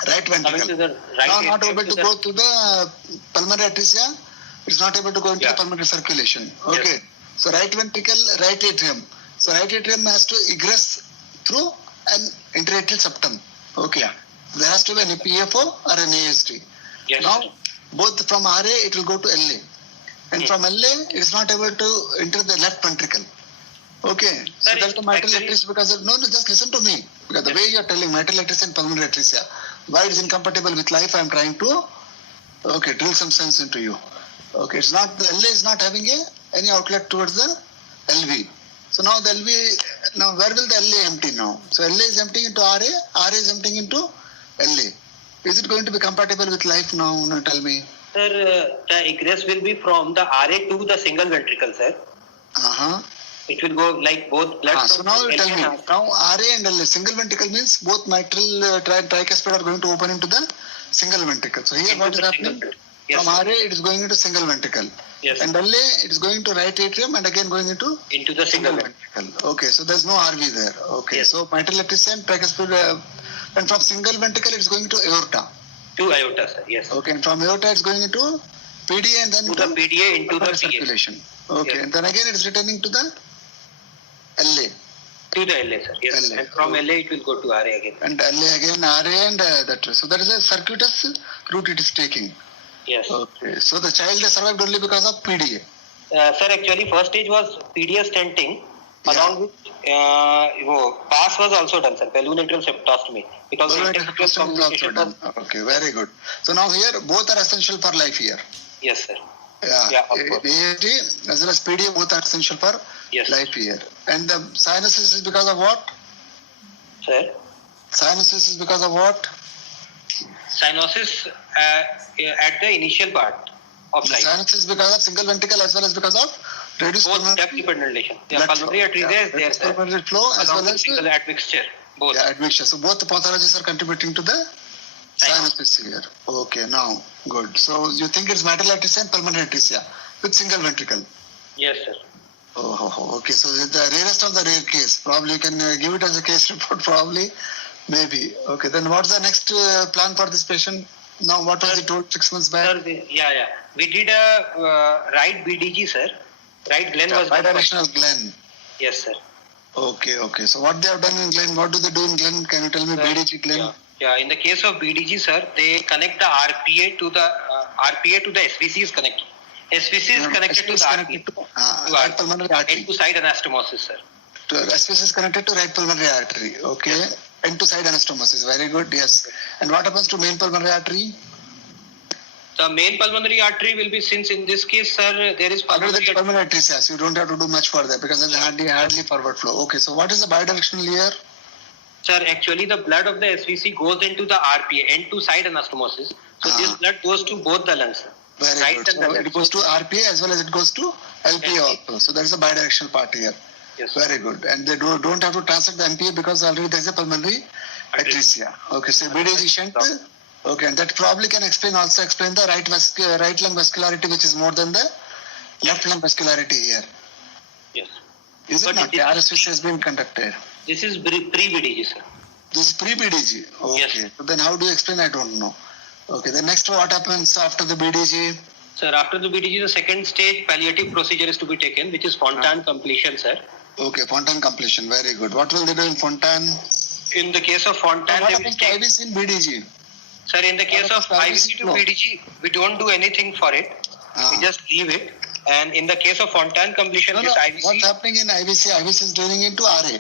right ventricle. Coming to the right now not atrium able to go to the pulmonary atresia. It's not able to go into the pulmonary circulation. Okay. Yes. So right ventricle, right atrium. So right atrium has to egress through an interatrial septum. Okay. Yeah. There has to be an PFO or an AST. Yes. Now, both from RA, it will go to LA. And from LA, it is not able to enter the left ventricle. Okay. So that's the mitral atresia because no, just listen to me. Because the way you are telling mitral atresia and pulmonary atresia, why it is incompatible with life, I am trying to drill some sense into you. Okay, it's not, the LA is not having any outlet towards the LV. So now the LV, now where will the LA empty now? So LA is emptying into RA, RA is emptying into LA. Is it going to be compatible with life now? No, tell me. Sir, the egress will be from the RA to the single ventricle, sir. It will go like both blood. So now you tell me, now RA and LA, single ventricle means both mitral tricuspid are going to open into the single ventricle. So here what is happening? Yes, from RA it is going into single ventricle. Yes. And LA it is going to right atrium and again going into the single ventricle. Okay, so there's no RV there. Okay, yes. So mitral atresia and tricuspid, and from single ventricle it's going to aorta. To aorta, sir. Yes. Okay, and from aorta it's going into PDA and then to the PDA into the circulation. Okay, yes. And then again it is returning to the LA. To the LA, sir. Yes. LA. And from LA it will go to RA again. And LA again, RA and that. So that is a circuitous route it is taking. Yes. Okay. So the child survived only because of PDA. Sir, actually first stage was PDA stenting. Along with PAS was also done, sir. Balloon atrial septostomy. Because balloon atrial septostomy was also done. Okay, very good. So now here both are essential for life here. Yes, sir. Yeah, of course. ASD as well as PDA both are essential for life here. And the sinuses is because of what? Sir? Sinuses is because of what? Cyanosis at the initial part of life. Cyanosis is because of single ventricle as well as because of reduced pulmonary depth dependent. Pulmonary atresia is there, sir. Pulmonary flow as well as single admixture. Both. Yeah, admixture. So both the pathologies are contributing to the cyanosis here. Okay, now good. So you think it's mitral atresia and pulmonary atresia with single ventricle? Yes, sir. Oh, okay. So the rarest of the rare case. Probably you can give it as a case report. Probably. Maybe. Okay, then what's the next plan for this patient? Now, what was it told 6 months back? Sir, we did a right BDG, sir. Right Glenn was bidirectional Glenn. Yes, sir. Okay. So what they have done in Glenn? What do they do in Glenn? Can you tell me BDG Glenn? Yeah. In the case of BDG, sir, they connect the RPA to the SVC is connected. SVC is connected to the RPA. Right pulmonary artery. End to side anastomosis, sir. SVC is connected to right pulmonary artery. Okay. Yes. End to side anastomosis. Very good. Yes. And what happens to main pulmonary artery? The main pulmonary artery will be, since in this case, sir, there is pulmonary atresia. So you don't have to do much for that because there's hardly forward flow. Okay. So what is the bidirectional here? Sir, actually the blood of the SVC goes into the RPA, end to side anastomosis. So this blood goes to both the lungs. Very right good. So it goes to RPA as well as it goes to LPA also. So there is a bidirectional part here. Yes. Very good. And they don't have to transect the MPA because already there is a pulmonary atresia. Okay. So BDG shunt Okay, and that probably can explain the right lung vascularity, which is more than the left lung vascularity here. Yes. Is it But not? The RSVC has been conducted. This is pre-BDG, sir. This is pre-BDG. Okay. Yes. So then how do you explain? I don't know. Okay. Then next, what happens after the BDG? Sir, after the BDG, the second stage palliative procedure is to be taken, which is Fontan completion, sir. Okay, Fontan completion. Very good. What will they do in Fontan? In the case of Fontan, What they will happens to take... IVC in BDG? Sir, in the case of IVC to No. BDG, we don't do anything for it. We just leave it. And in the case of Fontan completion, this IVC... What's happening in IVC? IVC is draining into RA.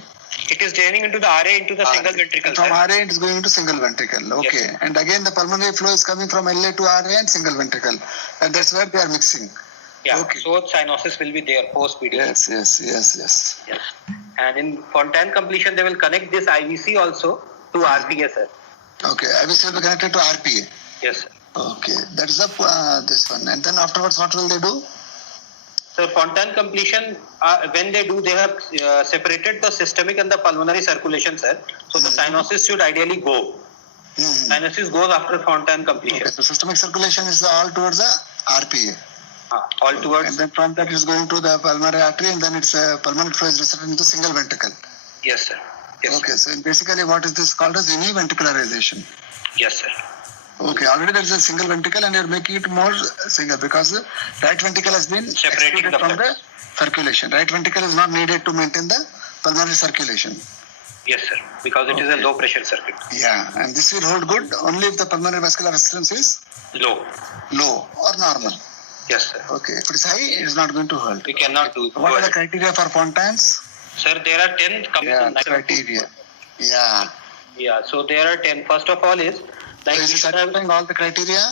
It is draining into the RA, into the single ventricle, From sir. RA, it is going into single ventricle. Okay. Yes. And again, the pulmonary flow is coming from LA to RA and single ventricle. And that's where they are mixing. Yeah, Okay. so cyanosis will be there post-BDG. Yes. Yes. And in Fontan completion, they will connect this IVC also to RPA, sir. Okay. IVC will be connected to RPA. Yes, sir. Okay. That is this one. And then afterwards, what will they do? So Fontan completion, when they do, they have separated the systemic and the pulmonary circulation, sir. So the cyanosis should ideally go. Cyanosis goes after Fontan completion. Okay. So systemic circulation is all towards the RPA. All towards... And then from that, it is going to the pulmonary artery, and then its pulmonary flow is restricted into single ventricle. Yes, sir. Yes, Okay. So basically, what is this called as univentricularization? yes, sir. Okay, already there is a single ventricle and you're making it more single because the right ventricle has been Separating excluded the from the blood. circulation. Right ventricle is not needed to maintain the pulmonary circulation. Yes, sir. Because it is a low pressure circuit. Yeah, and this will hold good only if the pulmonary vascular resistance is Low. low or normal. Yes, sir. Okay, if it is high, it is not going to hold. We cannot do. What are the criteria for Fontans? Sir, there are 10 Criteria. Yeah. Yeah, so there are 10. First of all is like So is it satisfying all the criteria?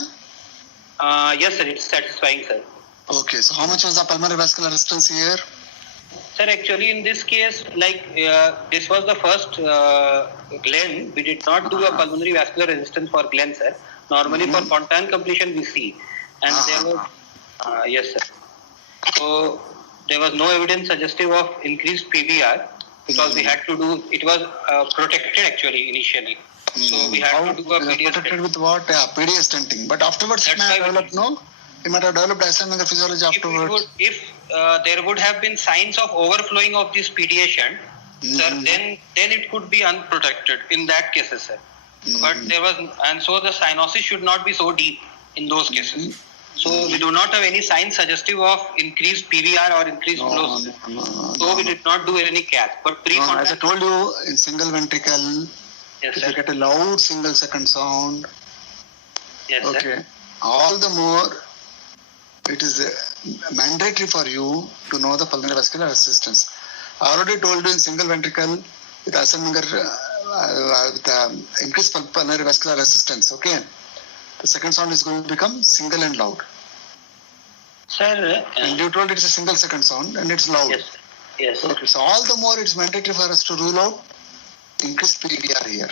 yes, sir, it's satisfying, sir. Okay, so how much was the pulmonary vascular resistance here? Sir, actually in this case, like this was the first Glenn. We did not do a pulmonary vascular resistance for Glenn, sir. Normally for Fontan completion we see, and there was yes, sir. So there was no evidence suggestive of increased PVR because we had to do. It was protected actually initially, so we had to do a PDS protected with what? Yeah, PDS stenting. But afterwards, it That's might why have we developed, no? It might have developed Eisenmenger physiology afterwards. If there would have been signs of overflowing of this PDA shunt, sir, then it could be unprotected in that cases, sir. But there was, and so the cyanosis should not be so deep in those cases. So we do not have any signs suggestive of increased PVR or increased flows. So we did not do any cath. But As I told you, in single ventricle, yes, if sir. you get a loud single second sound, Yes, sir. okay, all the more it is mandatory for you to know the pulmonary vascular resistance. I already told you in single ventricle with Eisenmenger, with increased pulmonary vascular resistance, okay, the second sound is going to become single and loud. Sir, And you told it's a single second sound and it's loud. yes, yes, sir. Okay, so all the more it's mandatory for us to rule out increased PVR here.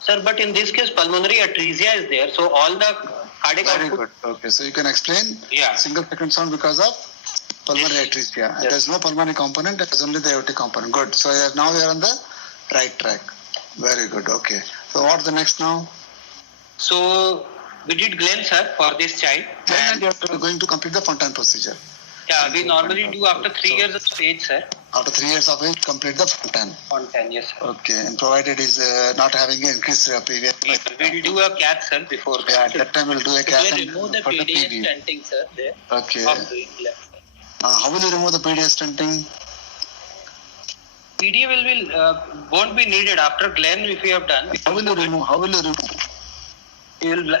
Sir, but in this case, pulmonary atresia is there. So all the cardiac Very output. good. Okay, so you can explain Yeah. single second sound because of pulmonary atresia. And there's no pulmonary component, there's only the aortic component. Good. So now we are on the right track. Very good. Okay. So what's the next now? So we did Glenn, sir, for this child. Then you are going to complete the Fontan procedure. Yeah, we normally do after 3 years of age, sir. After 3 years of age, complete the Fontan. Fontan, yes, sir. Okay. And provided is not having increased PVR. We'll do a cath, sir, before Yeah, at that time we'll do a cath They and remove the for the PDA PV. stenting, sir, there. Okay. Of doing left. How will you remove the PDS stenting? PDA won't be needed after Glenn if we have done. How will you remove? We will